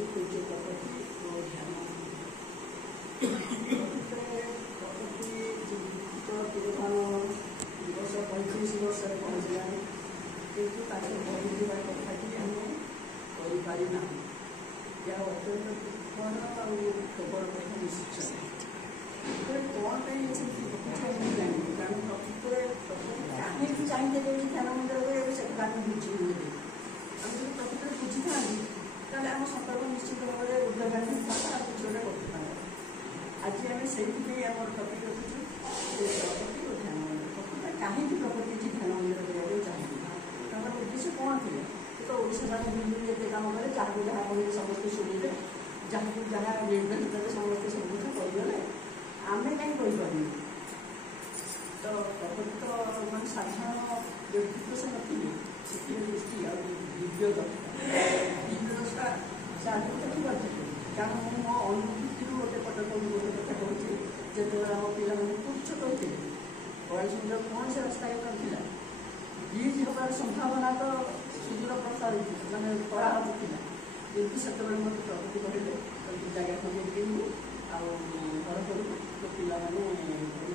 ହେଉଛି ପୂଜ୍ୟ ପ୍ରକୃତି ଓ ଧ୍ୟାନ। ପ୍ରକୃତି ତିରୋଧାନ ଦିବସ 35 ବର୍ଷରେ ପହଞ୍ଚିଲାଣି, କିନ୍ତୁ ତାକୁ ବଢ଼ିଥିବା କଥାଟି ଆମେ କରିପାରିନାହୁଁ। ଏହା ଅତ୍ୟନ୍ତ ଦୁଃଖର ଆଉ ଖବର କଥା ନିଶ୍ଚୟ। କ'ଣ ପାଇଁ ଏମିତି ପ୍ରକୃତି ଆମେ ଜାଣିବୁ, କାରଣ ପ୍ରକୃତରେ କାହିଁକି ଚାହିଁତେ ଦେଉଛି ଧ୍ୟାନ ମନ୍ଦିର କରିବାକୁ ସେଟା ଆମେ ବୁଝିବୁନି। ଆମେ ଯଦି ପ୍ରକୃତରେ ବୁଝିଥାନ୍ତି ତାହେଲେ ଆମ ସମ୍ପର୍କ ନିଶ୍ଚିତ ଭାବରେ ଉଦ୍ଧାର ହେଇଥାନ୍ତା ଆଉ କିଛି ଗୋଟେ କରିଥାନ୍ତା। ଆଜି ଆମେ ସେଇଥିପାଇଁ ଆମର ଟପିକ୍ ରଖୁଛୁ ପ୍ରକୃତି ଓ ଧ୍ୟାନ ମନ୍ଦିର। ପ୍ରକୃତରେ କାହିଁକି ପ୍ରକୃତି ଧ୍ୟାନ ମନ୍ଦିର କରିବାକୁ ଚାହିଁବି, ତାଙ୍କର ଉଦ୍ଦେଶ୍ୟ କ'ଣ ଥିଲା? ସେ ତ ଓଡ଼ିଶା ସାରା ବୁଲି ଏତେ କାମ କଲେ, ଯାହାକୁ ଯାହା କହିଲେ ସମସ୍ତେ ଶୁଣିଲେ, ଯାହାକୁ ଯାହା ନିର୍ଦ୍ଦେଶ ଦେଲେ ସମସ୍ତେ ସବୁ କଥା କହିଗଲେ, ଆମେ କାହିଁ କହିପାରୁନି? ତ ପ୍ରକୃତି ତ ମାନେ ସାଧାରଣ ବ୍ୟକ୍ତିତ୍ୱ ସେ ନଥିଲେ, ଶିକ୍ଷିତ ଦୃଷ୍ଟି ଆଉ ଦିବ୍ୟ ଦର୍ଶନ ସେ ଆଗକୁ ଦେଖିପାରୁଥିଲେ। କାରଣ ମୁଁ ମୋ ଅନୁଭୂତିରୁ ଗୋଟେ କଥା କହୁଛି, ଯେତେବେଳେ ଆମ ପିଲାମାନେ ଖୁବ୍ ଛୋଟ ଥିଲେ, କଳାସୁନ୍ଦର କୌଣସି ରାସ୍ତାରେ ନଥିଲା, ବ୍ରିଜ୍ ହେବାର ସମ୍ଭାବନା ତ ସୁଦୂର ପ୍ରସାର ମାନେ କରାହବ ଥିଲା, କିନ୍ତୁ ସେତେବେଳେ ମୋତେ ପ୍ରକୃତି କହିଲେ ଜାଗା ଖଣ୍ଡେ କିଣିବୁ ଆଉ ଘର କରିବୁ, ତ ପିଲାମାନେ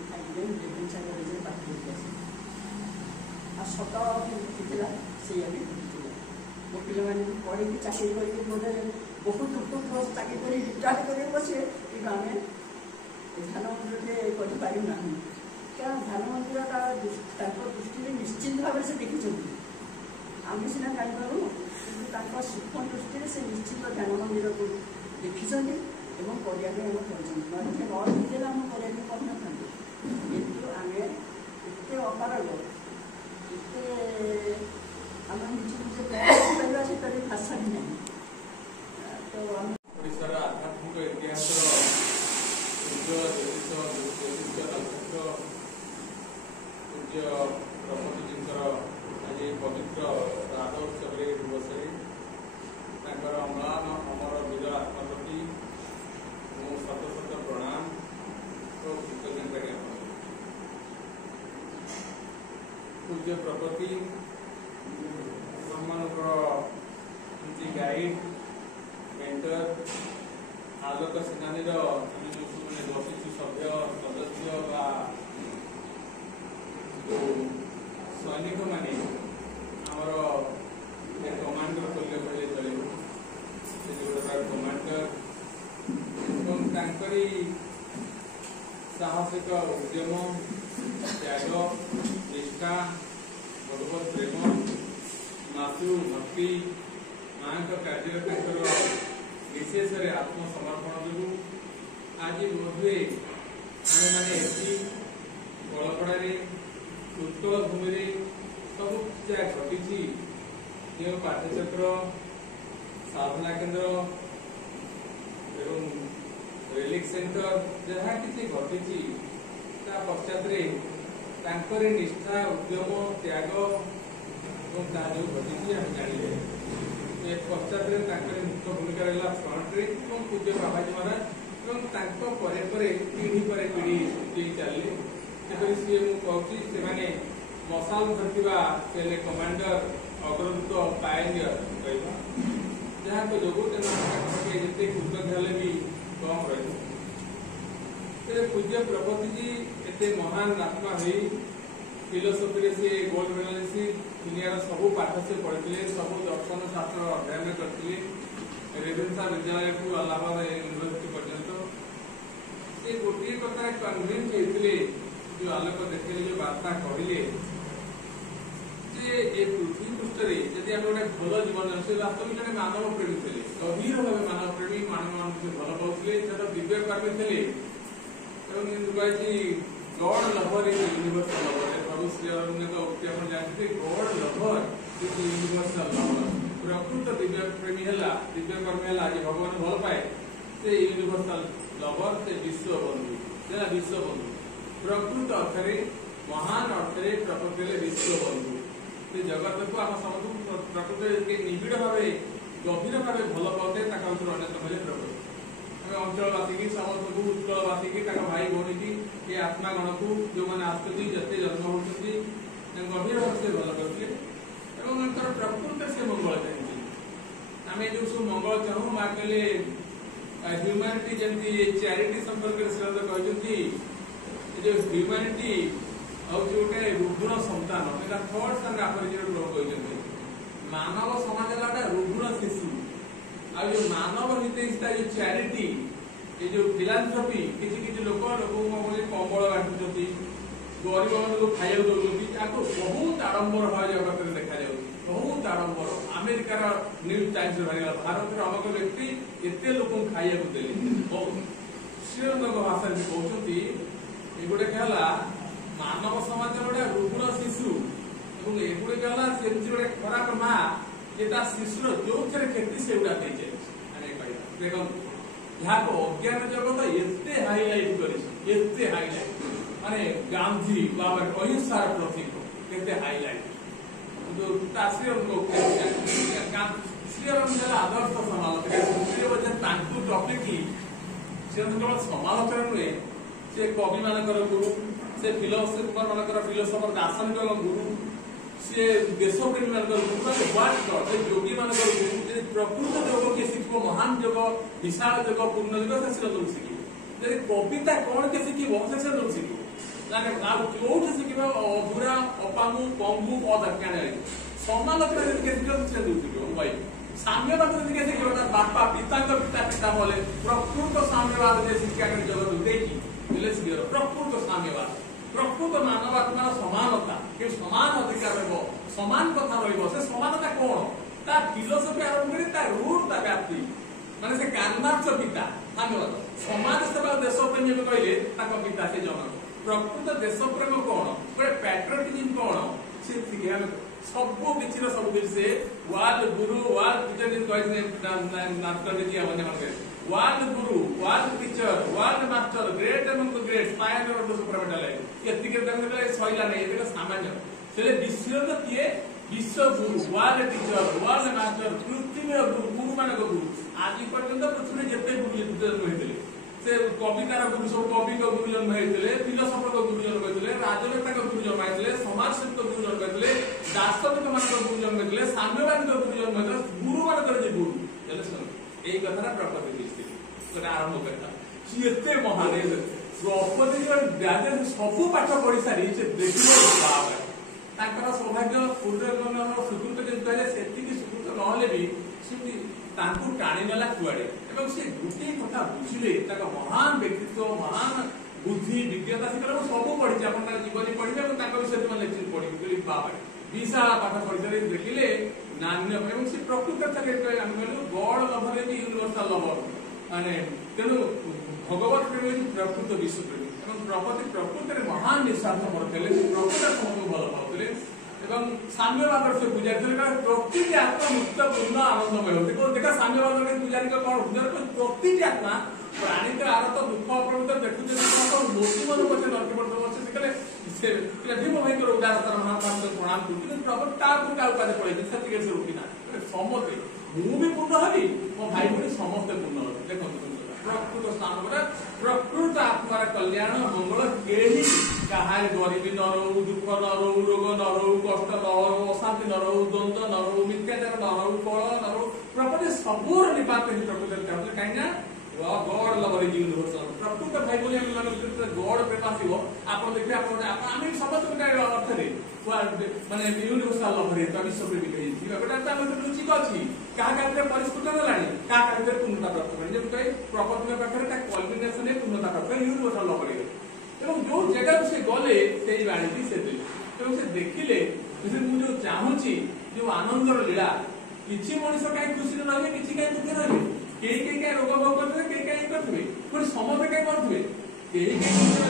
ଖାଇବେ ରେଭେନ୍ସା କଲେଜରେ ପାଠ ପଢ଼ିକି ଆସିବେ। ଆଉ ସତ ଥିଲା, ସେଇଆ ବି ଘଟିଥିଲା। ମୋ ପିଲାମାନେ ପଢ଼ିକି ଚାକିରି କରିକି ଗୋଟେ ବହୁତ ଚାକିରି କରି ରିଟାୟାର୍ଡ କରିବାକୁ ବସିବେ, କିନ୍ତୁ ଆମେ ଧ୍ୟାନ ମନ୍ଦିରଟେ କରିପାରିନାହୁଁ। କାରଣ ଧ୍ୟାନ ମନ୍ଦିରଟା ତାଙ୍କ ଦୃଷ୍ଟିରେ ନିଶ୍ଚିତ ଭାବରେ ସେ ଦେଖିଛନ୍ତି, ଆମେ ସିନା ଜାଣିପାରୁ, କିନ୍ତୁ ତାଙ୍କ ସୂକ୍ଷ୍ମ ଦୃଷ୍ଟିରେ ସେ ନିଶ୍ଚିତ ଧ୍ୟାନ ମନ୍ଦିରକୁ ଦେଖିଛନ୍ତି ଏବଂ କରିବା ପାଇଁ ଆମେ କରିଛନ୍ତି। ନହେଲେ ନ ଦେଖିଦେଲେ ଆମେ କରିବାକୁ କରିନଥାନ୍ତି। କିନ୍ତୁ ଆମେ ଏତେ ଅପାରଗ, ଏତେ ଆମେ ନିଜକୁ ଯେ କହିପାରିବା ସେଟା ବି ଭାଷା ବି ନାହିଁ। ତ ଆମେ ଓଡ଼ିଶାର ଆଧ୍ୟାତ୍ମିକ ଇତିହାସର ପୂଜ୍ୟ ପ୍ରକୃତିଜୀଙ୍କର ଆଜି ପବିତ୍ର ଶ୍ରାଦ୍ଧ ଉତ୍ସବରେ ଦିବସରେ ତାଙ୍କର ଅମ୍ଳାନ ଅମର ବୀର ଆତ୍ମା ପ୍ରତି ମୁଁ ଶତ ଶତ ପ୍ରଣାମ ଓ କୃତଜ୍ଞତା ଜ୍ଞାପନ। ପୂଜ୍ୟ ପ୍ରକୃତି ଆମମାନଙ୍କର ଗାଇଡ୍, ମେଣ୍ଟର, ଆଲୋକ ସେନାନୀର ଆମେ ଯେଉଁ ସବୁମାନେ ବସିଛୁ ସଭ୍ୟ ସଦସ୍ୟ ବା ସୈନିକମାନେ ଆମର କମାଣ୍ଡର କହିଲେ କହିଲେ ଚଳିବ, ସେ ଯୋଉଟା କମାଣ୍ଡର ଏବଂ ତାଙ୍କରି ସାହସିକ ଉଦ୍ୟମ, ତ୍ୟାଗ, ନିଷ୍ଠା, ଭଗବତ ପ୍ରେମ, ମାତୃ ଭକ୍ତି, ମାଙ୍କ କାର୍ଯ୍ୟରେ ତାଙ୍କର ବିଶେଷରେ ଆତ୍ମସମର୍ପଣ ଯୋଗୁଁ ଆଜି ବୋଧହୁଏ ଆମେମାନେ ଏଠି ବଳପଡ଼ାରେ ଉତ୍କଳ ଭୂମିରେ ସବୁ ଯାହା ଘଟିଛି, ଯେଉଁ ପାଠଚକ୍ର, ସାଧନା କେନ୍ଦ୍ର ଏବଂ ରିଲିଫ୍ ସେଣ୍ଟର ଯାହା କିଛି ଘଟିଛି, ତା ପଶ୍ଚାତରେ ତାଙ୍କରି ନିଷ୍ଠା, ଉଦ୍ୟମ, ତ୍ୟାଗ ଏବଂ ତାହା ଯେଉଁ ଘଟିଛି ଆମେ ଜାଣିଲେ। ଏ ପଶ୍ଚାତରେ ତାଙ୍କର ମୁଖ୍ୟ ଭୂମିକା ରହିଲା ଫ୍ରଣ୍ଟରେ ଏବଂ ପୂଜ୍ୟ ବାବାଜୀ ମହାରାଜ ଏବଂ ତାଙ୍କ ପରେ ପରେ ପିଢ଼ି ପରେ ପିଢ଼ି ଦେଇ ଚାଲିଲେ। ଯେପରି ସିଏ ମୁଁ କହୁଛି, ସେମାନେ ମଶାଲ ଧରିଥିବା ସେ ହେଲେ କମାଣ୍ଡର, ଅଗ୍ରଦୂତ, ପାୟନିୟର ରହିବ, ଯାହାଙ୍କ ଯୋଗୁଁ ତେଣୁ ଯେତେ କୃତଜ୍ଞ ହେଲେ ବି କମ୍ ରହିବ। ତେବେ ପୂଜ୍ୟ ପ୍ରକୃତିଜୀ ଏତେ ମହାନ ଆତ୍ମା ହୋଇ ଫିଲୋସଫିରେ ସେ ଗୋଲ୍ଡ ମେଡାଲିଷ୍ଟ, ଦୁନିଆର ସବୁ ପାଠ ସେ ପଢ଼ିଥିଲେ, ସବୁ ଦର୍ଶନ ଶାସ୍ତ୍ର ଅଧ୍ୟୟନ କରିଥିଲେ, ରେଭେନ୍ସା ବିଦ୍ୟାଳୟଠୁ ଆଲାହାବାଦ ୟୁନିଭର୍ସିଟି ପର୍ଯ୍ୟନ୍ତ। ସେ ଗୋଟିଏ କଥାରେ କନଭିନ୍ସ ହେଇଥିଲେ, ଯୋଉ ଆଲୋକ ଦେଖେଇଲେ, ଯୋଉ ବାର୍ତ୍ତା କହିଲେ ଯେ ଏ ପୃଥିବୀ ପୃଷ୍ଠରେ ଯଦି ଆମେ ଗୋଟେ ଭଲ ଜୀବନ, ସେ ବାସ୍ତବିକ ଜଣେ ମାନବ ପ୍ରେମୀ ଥିଲେ, ଗଭୀର ଭାବେ ମାନବ ପ୍ରେମୀ, ମାନଙ୍କୁ ସେ ଭଲ ପାଉଥିଲେ, ସେ ଦିବ୍ୟ କର୍ମୀ ଥିଲେ ଏବଂ କହିଛି ଗଡ୍ ଲଭର ଇଜ ୟୁନିଭର୍ସାଲ ଲଭର। ପ୍ରଭୁ ଶ୍ରୀ ଅରବିନ୍ଦଙ୍କ ଉକ୍ତି ଆପଣ ଜାଣିଥିବେ, ଗଡ୍ ଲଭର ଇଜ ୟୁନିଭର୍ସାଲ ଲଭର। ପ୍ରକୃତ ଦିବ୍ୟ ପ୍ରେମୀ ହେଲା, ଦିବ୍ୟ କର୍ମୀ ହେଲା, ଯେ ଭଗବାନ ଭଲ ପାଏ, ସେ ୟୁନିଭର୍ସାଲ ଲଭର, ସେ ବିଶ୍ୱ ବନ୍ଧୁ, ସେ ବିଶ୍ୱ ବନ୍ଧୁ। ପ୍ରକୃତ ଅର୍ଥରେ, ମହାନ ଅର୍ଥରେ ପ୍ରକୃତି ହେଲେ ବିଶ୍ୱ ବନ୍ଧୁ। ସେ ଜଗତକୁ ଆମ ସମସ୍ତଙ୍କୁ ପ୍ରକୃତରେ ନିବିଡ଼ ଭାବେ, ଗଭୀର ଭାବେ ଭଲ ପାଉଥିଲେ, ତାଙ୍କ ଭିତରୁ ଅନ୍ୟତମ ହେଲେ ପ୍ରକୃତି। ଆମେ ଅଞ୍ଚଳବାସୀକି, ସମସ୍ତଙ୍କୁ ଉତ୍କଳବାସୀକି, ତାଙ୍କ ଭାଇ ଭଉଣୀକି, ଏ ଆତ୍ମାଗଣକୁ ଯେଉଁମାନେ ଆସୁଛନ୍ତି, ଯେତେ ଜନ୍ମ ହେଉଛନ୍ତି, ଗଭୀର ଭାବେ ସେ ଭଲ କରୁଥିଲେ ଏବଂ ତାଙ୍କର ପ୍ରକୃତରେ ସେ ମଙ୍ଗଳ ଚାହିଁଥିଲେ। आमे जो सब मंगल चाहू मा कहले ह्यूमैनिटी जंती चैरिटी संपर्क श्रीरंग कहते जो ह्यूमैनिटी और जोटे रुग्ण संतान एटा थर्ड संग अपरिचय लोग कहते मानव समाज लाटा रुग्ण शिशु आ जो मानव हितैषिता जो चैरिटी ये जो फिलांथ्रोपी किसी लोक कंबल बांटुंट गरीब मान खाया दौरान आपको बहुत आडंबर भाव जगत में देखा जाए बहुत आडंबर अमेरिकार न्यूज टाइम्स बाहर भारत अमक व्यक्ति एत लोक खाया देले बहुत श्रीरंग भाषा कहते एगुड़े कहला मानव समाज गोटे रुग्ण शिशु और एगुड़े कहला से गोटे खराब माँ ये शिशुर जो थे क्षति से गुड़ा देखो यहाँ अज्ञान जगत एते हाइलाइट करते हाइलाइट माने गांधी बाबा अहिंसार प्रतीक केते हाइलाइट जो श्रीरंग श्रीरंग आदर्श समालोचक टॉपिक से केवल समालोचना नुहे से कवि मानकर गुरु से फिलोसफर मानकर फिलोसफर दार्शनिक गुरु से देशप्रेमी मानकर योगी मानकर गुरु प्रकृत योग किए शिखो महान योग विशाल योग पूर्ण योग से श्रीरंग शिखिबो कविता कौन के शिखिबो से श्रीरंग शिखिबो कौट शिखिब अधूरा अपामु पंगु अदरकान समालोचना श्रीरंग शिखिबो भाई साम्यवाद शिखिब बापा पिता पिता पिता बोले प्रकृत साम्यवाद शिक्षा जगत देखी प्रकृत साम्यवाद प्रकृत मानवात्मार समानता कि समान अधिकार रहिबो समान कथा रहिबो से समानता कोन ता फिलोसफी आरंभ करी ता रूट ता व्याप्ति माने से कार्मार्थ पिता साम्यवाद समाज सेवा देश प्रेम जे कहले ताको पिता से जनक प्रकृत देश प्रेम कोन गोटे पैट्रियटिज्म कोन से सिखे सब किछि सब किछि से वर्ल्ड गुरु वर्ल्ड टीचर इन कहले नाटक जे हमने माने world guru world teacher world master great among the great pioneer of the supramental life ये तिके दंगले सहिला नहीं एटा सामान्य से विश्व किए विश्व गुरु वर्ल्ड टीचर वर्ल्ड मास्टर पृथ्वी गुरु मान गुरु आज पर्यंत पृथ्वी जते गुरु जन्म हेतले से कवितार गुरु सब कवि को गुरु जन्म हेतले फिलोसफर को गुरु जन्म हेतले राजनेता को गुरु जन्म हेतले समाजसेवी को गुरु जन्म हेतले दार्शनिक मान को गुरु जन्म हेतले साम्यवादी को गुरु जन्म हेतले गुरु मान कर जे गुरु एले सुन एई कथारा प्रकृति आरंभ करता एते महान द्रौपदी ग्राजुएट सब पाठ पढ़ी सारी से देखिए सौभाग्य पूर्वजन्म सुकृत जो कहे से सुकृत नहले भी टाणी नेला कुआड़े से गोटे कथा बुझिले महान व्यक्तित्व महान बुद्धि विज्ञता से सब पढ़ी आप जीवनी पढ़े विषय लेक्चर पढ़ी बाबा विशाल पाठ पढ़ी देखिले नान्य से प्रकृत गॉड लवर भी यूनिवर्सल लवर माने तेणु भगवत प्रेमी प्रकृत विश्व प्रेमी प्रकृति प्रकृति महान निस्वार्थ करते प्रकृत समूह भल पाते साम्यवाद से बुझाई प्रकृति आत्मा मुक्त पूर्ण आनंदमय देखो देखा साम्यवाद पूजारी कौन प्रकृति आत्मा प्राणी के आरत दुख अप्रवृत्त देखुचे मोती मन पचे नरक पड़ते बचे से भीम भाई उदारतार महात्मा प्रणाम करूँ प्रकृति उपाधि पड़े से रोकिना समते मु भी पूर्ण हबी मो भाई भाई समस्ते पूर्ण हे देखो प्रकृत स्थान प्रकृत आत्मार कल्याण मंगल केही कहार गरीबी न रहू दुख न रहू रोग न रहू कष्ट न रहू अशांति न रहू द्वंद्व न रहू मिथ्याचार न रहू कलह न रहू प्रकृति सबूर निपात प्रकृति कहीं गॉड लवर यूनिवर्सल प्रकृत भाई बोली गॉड प्रेम आसो आप देखिए आम समस्त अर्थ माने यूनिवर्सल लवर विश्व प्रेमी लुचिक अच्छी क्या परिस्फुट है क्या पूर्णता प्राप्त कर प्रकृति पाखे कल्मिनेसन पूर्णता प्राप्त यूनिवर्सल लवर जो जगह से गले से बाणी से देखिले मुझे चाहूँगी जो आनंदर लीला किसी मनीष कहीं खुशी रही किसी कहीं दुखे रही कई रोग भोग करते कई करते पुणी समस्त कहीं मरुवे कई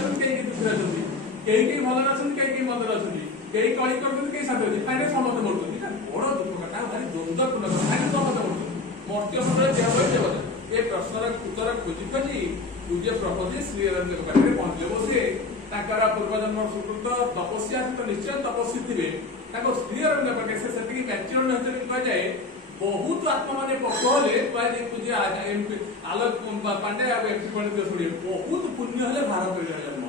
दुखे अच्छे कई भल अच्छे कई मदर अच्छे कई कली करते कई साथ अच्छे समस्त मरुते बड़ दुख कथा भारी द्वंद्वपूर्ण कथा समस्त मरुते मर्त्य देवता ये प्रश्नर उत्तर खोजी खोजी पूज्य प्रपति श्रीरंग पाखे पहुंचले बसे पूर्वजन्म सुकृत तपस्या तो निश्चय तपस्वी थे श्रीरंग पाखे से मैच्योर होते कहुए बहुत आत्मा माने पकड़े आलोक पांडे शुणे बहुत पुण्य हेले भारत जन्म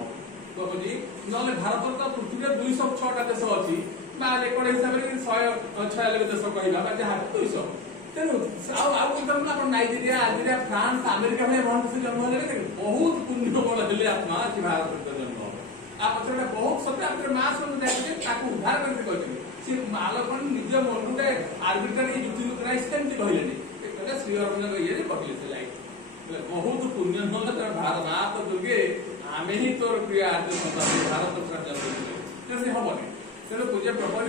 कभी ना भारत तो पृथ्वी 206टा देश अच्छी रेकर्ड हिसाब से 196 देश कहला जहाँ 200 तेणु नाइजेरिया आलजेरिया फ्रांस अमेरिका में महादेश जन्म है बहुत पुण्यबल हेले आत्मा से भारत जन्म आ पछे बहुत सत्य माँ सब जाके उद्धार करके सी मालकन निज मन गोटे आर्बिट्रारी युक्ति कहलेनि कहले श्री अरविंद ये कहले से लाइक बहुत पुण्य भारत माँ तो दुर्गे आम ही तोर प्रिय आद्य सन्तान भारत जन्म से हेनी तेणु पूजा प्रपंच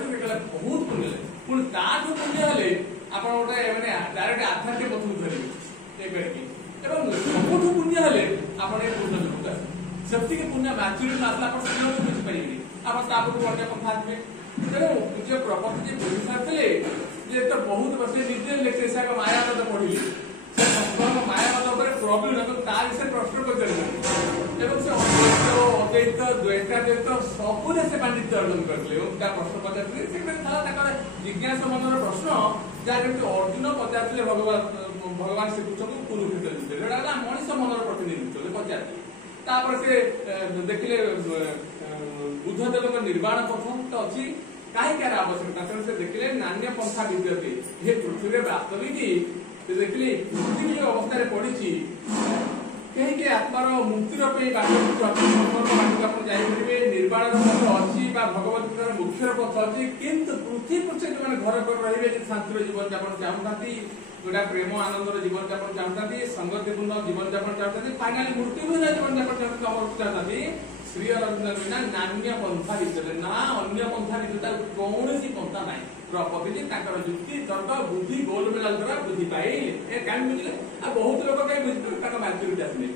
बहुत पुण्य पुणी ताठू पुण्य हेले आप गोटे मैंने डायरेक्ट आध्यात्मिक पथक धरवे सबुठ पुण्य हेले आप पुण्य जगत आसे से पुण्य मैच्योरिटी आसला आप बुझीपारे आप अन्य पंथा आसवे तेणु पूज्य प्रपंच जी बुझी सारी तो बहुत वर्ष निजे लेखे से मायावाद पढ़ी मायावाद प्रवीण ता विषय प्रश्न कर अद्वैत द्वैताद्वैत सबुरे से पांडित्य अर्जन करते प्रश्न पचार जिज्ञासा मनर प्रश्न जहाँ अर्जुन पचार भगवान श्रीकृष्ण को कुरुक्षेत्र मनीष मनर प्रतिनिधित्व पचार से देखिले बुद्धदेव निर्वाण पथ तो अच्छी कहीं आवश्यकता से देखिले नान्य पंथा विद्यते ये पृथ्वी वास्तविक देखिले पृथ्वी अवस्था पड़ी कहीं आत्मार मुक्तिर बाटक निर्वाण पथ अच्छी भगवत गीतार मुख्य पथ अच्छी किंतु पृथ्वी पृष्ठ जो घर कर रही शांतिर जीवन यापन चाहती जोटा प्रेम आनंदर जीवन यापन चाहती संगतिपूर्ण जीवन यापन चाहती फाइनाली मृत्युहीन जीवन यापन चाहती श्री अरविंद बिना नान्य पंथा विद्यते ना अन्य पंथा विद्यता कौन पंथा ना प्रपति युक्ति तर्क बुद्धि गोल मेला द्वारा बुझी पाइले कहीं बुझे आ बहुत लोग कहीं बुझे मैच्योरिटी आसने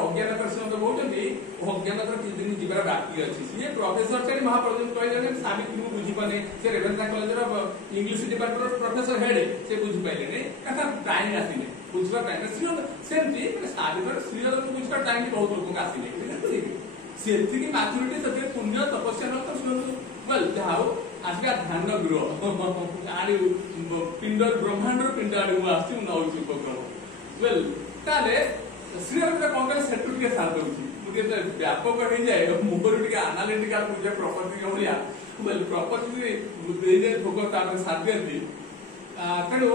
अज्ञान कहते अज्ञान किसी दिन जीवार बाकी अच्छी सी प्रोफेसर से महाप्रभु कहले सावित्री को बुझी पाने से रेभेन्सा college English department professor head से बुझी पाइले टाइम आसिले बुझा टाइम सेमती सावित्री श्रीअर को बुझा टाइम बहुत लोग आसिले से मैच्योरिटी से पुण्य तपस्या न तो जहा आजका ध्यान गृह पिंड ब्रह्मांड पिंड आड़ उपक्रम वेल ताले श्रीअरविंद कौन कले सेटू टिके साथ दूसरी व्यापक हो जाए मुहर टिके एनालिटिकल पूजा प्रॉपर्टी भाया वेल प्रॉपर्टी भोग साथ दिखती तेणु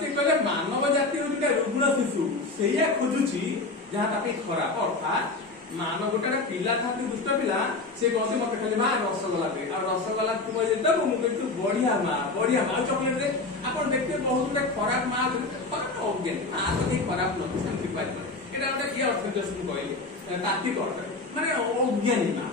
से कहले मानव जाति गोटे रुग्ण शिशु से खोजुची जहाँ खराब अर्थात मान गोटे पिला था दुष्ट पिला से कहते मत खाली माँ रसगोला दे और रसगोला तुम देव मुझे तू बढ़िया माँ चॉकलेट दे आप देखते बहुत गुटे खराब माँ अज्ञानी माँ तो कहीं खराब नहीं यहाँ गोटे ये अर्थ कहले तात्विक अर्थ माने अज्ञानी माँ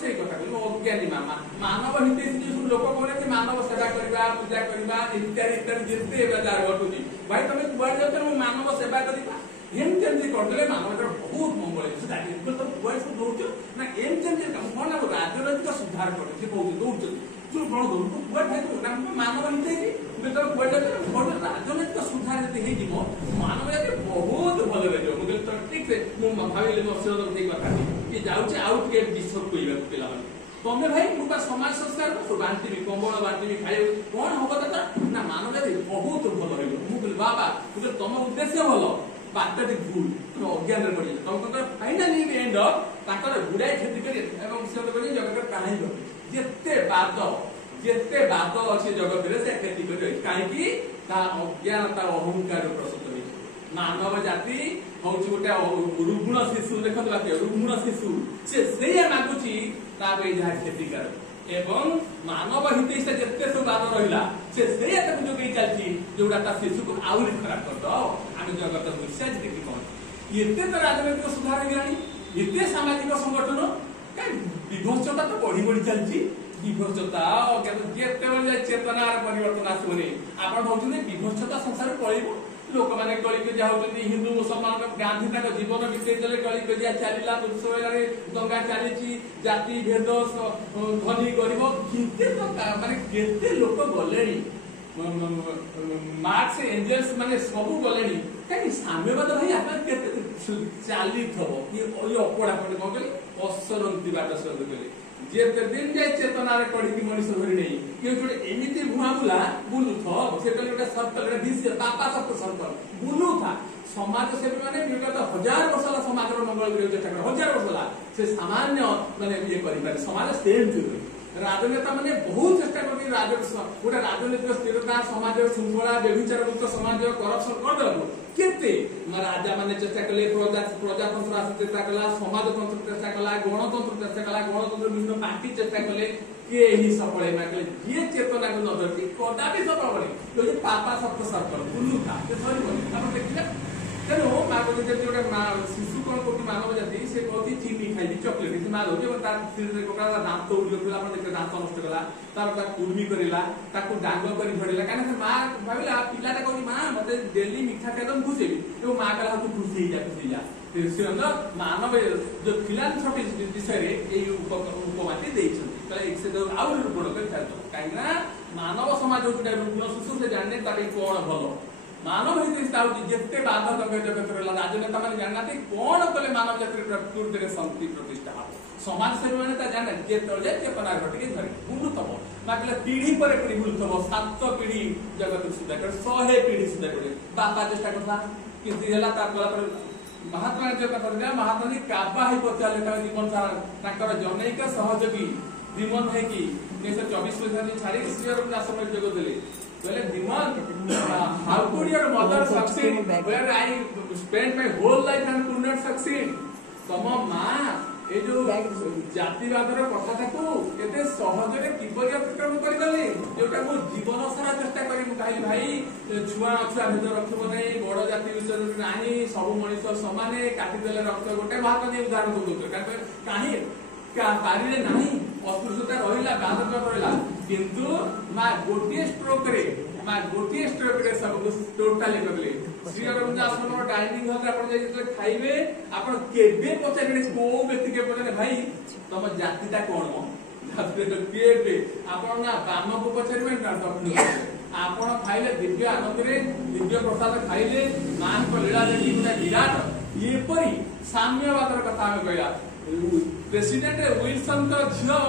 से कथा कहूँ अज्ञानी माँ मानव हित सब लोक कहते मानव सेवा करवा पूजा करवा इत्यादि इत्यादि जिते घटुची भाई तुम कुआड़ जाते मानव सेवा करवा एमती करदे मानव बहुत मंगल तो कुआड़ सब दौच ना एमती कौन राजनैतिक सुधार कर दौर जो कौन दौर कुआड़ मानव हित कुआड़ राजनैतिक सुधार जी मानव जाति बहुत भल रही मुझे ठीक से मुझे भाविली मत्स्य कथा कि जाऊे आउ विश्व कहवा पिला तमें भाई मुझे समाज संस्कार कर बांटी कंबल बांटी खाई कौन हम ना मानव जाति बहुत भल रही मुझे बाबा मुझे तुम उद्देश्य भल बार्ताटी भूल तुम अज्ञान पड़े तुम फाइनाली एंड गुड़ाए क्षति कर जगत कहीं जिते बाद अच्छे जगत से क्षति कर कहीं अज्ञानता अहंकार प्रस्तुत हो मानव जाति हूँ गोटे रुग्ण शिशु देखते रुग्ण शिशु से मागुची जहाँ क्षतिकार एवं मानव हित से जिते सब बाद रहा से जोगे चलती जोड़ा शिशु को आहरी खराब कर दो आम जगत मिसाज देखी कौन एते तो राजनैतिक सुधार होते सामाजिक संगठन कहीं विभत्सता तो बढ़ी बढ़ी चलती विभत्सता जिते चेतनार परिवर्तन आसबनी आप विभत्सता संसार पड़ो लोक मैंने कलिकजिया होती हिंदू मुसलमान गांधी जीवन बीतेदेले कलिकजिया चलला दंगा चली जाति भेद धनी गरीब माने लोक गले मार्क्स एंजेल्स माने सबू गले कहीं साम्यवाद भाई आप चली अपड़ा पड़े कौन कहे असरती बाट शब्द कहे जेते दिन जाए चेतना रे कड़ी की मनुष्य धरी नहीं कि जोटे एमिति भुआ बुला बुलु थो से कले गोटे सर्कल रे दिस बापा सप्त सर्कल बुलु था समाज सेवी माने विगत 1000 वर्ष समाज रो मंगल करे चेष्टा कर 1000 वर्ष ला से सामान्य माने ये करि पारे समाज सेम जो राजनेता मैंने बहुत चेष्टा करते गोटे राजनीतिक स्थिरता समाज श्रृंखला व्यभिचार मुक्त समाज करप्शन करदेलु केते राजा माने चेष्टा कले प्रजातंत्र चेष्टा कला समाजतंत्र चेष्टा कला गणतंत्र चेष्टा कला गणतंत्र विभिन्न पार्टी चेष्टा कले किए ही सफल है ये चेतना को न धरती कदापि सफल बने जो पापा सप्त सर्कल बुलू था से सरीबनी आप देखिले तेणु माँ को गोटे शिशु कौन कौन मानव जाति से कहती चीनी खाई चॉकलेट से माँ धोती दांत उड़ीला देखते दांत नष्ट कला तार कुर्मी करला डांग कर झड़ेला कहीं माँ भाविला पिलाटा कह माँ मत डेली मिठा खाई तो खुशी तो माँ कहला तू खुशी जा मानव जो फिलांथ्रोपी विषय उपमाटी आउ रुग्ण कर कहीं मानव समाज गोटे रुग्ण शिशु से जाने कौन भल मानव हित जिते बाधक जगत रहा राजनेता मैंने जानना कौन कले मानव जाति प्रकृति शांति प्रतिष्ठा हम समाज सेवी मैंने जाने जिते चेतना घटी धर बुलूथब माँ कहले पीढ़ी पर पीढ़ी बुलूथब 7 पीढ़ी जगत सुधा कर 100 पीढ़ी सुधा कर बापा चेष्टा करता कि महात्मा गांधी महात्मा गांधी काबा ही पचारे जीवन सारा जनैक सहयोगी विमन है कि 1924 छाड़ी श्री आश्रम जोग देले how could your mother succeed where I spent my whole life and could not succeed? तम माँ ये जो जातिवादर कथा को एते सहजरे किपरि अतिक्रम करगले जोटा मो जीवन सारा चेष्टा करी कहि भाई छुआ अछुआ भेद रखिबो नै बड़ जाति विचार नाही सब मनुष्य समाने काटी देले रक्त गोटे भात नै उदाहरण दउतो काहे पारिले नाही अस्पृश्यता रहिला बाधक रहिला किंतु माँ गोटे स्ट्रोक रे सब टोटली करले श्री अरविंद आश्रम डाइनिंग हॉल आपण जे खाइबे आपण केबे पचारे को व्यक्ति के पचारे भाई तम जातिटा कोन जाति तो केबे आपण ना बाम को पचारबे ना दक्षिण आपण खाइले दिव्य आनंद रे दिव्य प्रसाद खाइले मां को लीला देखि गुना विराट ये परी साम्यवादर कथा हम कहला प्रेसिडेंट विल्सन का झियो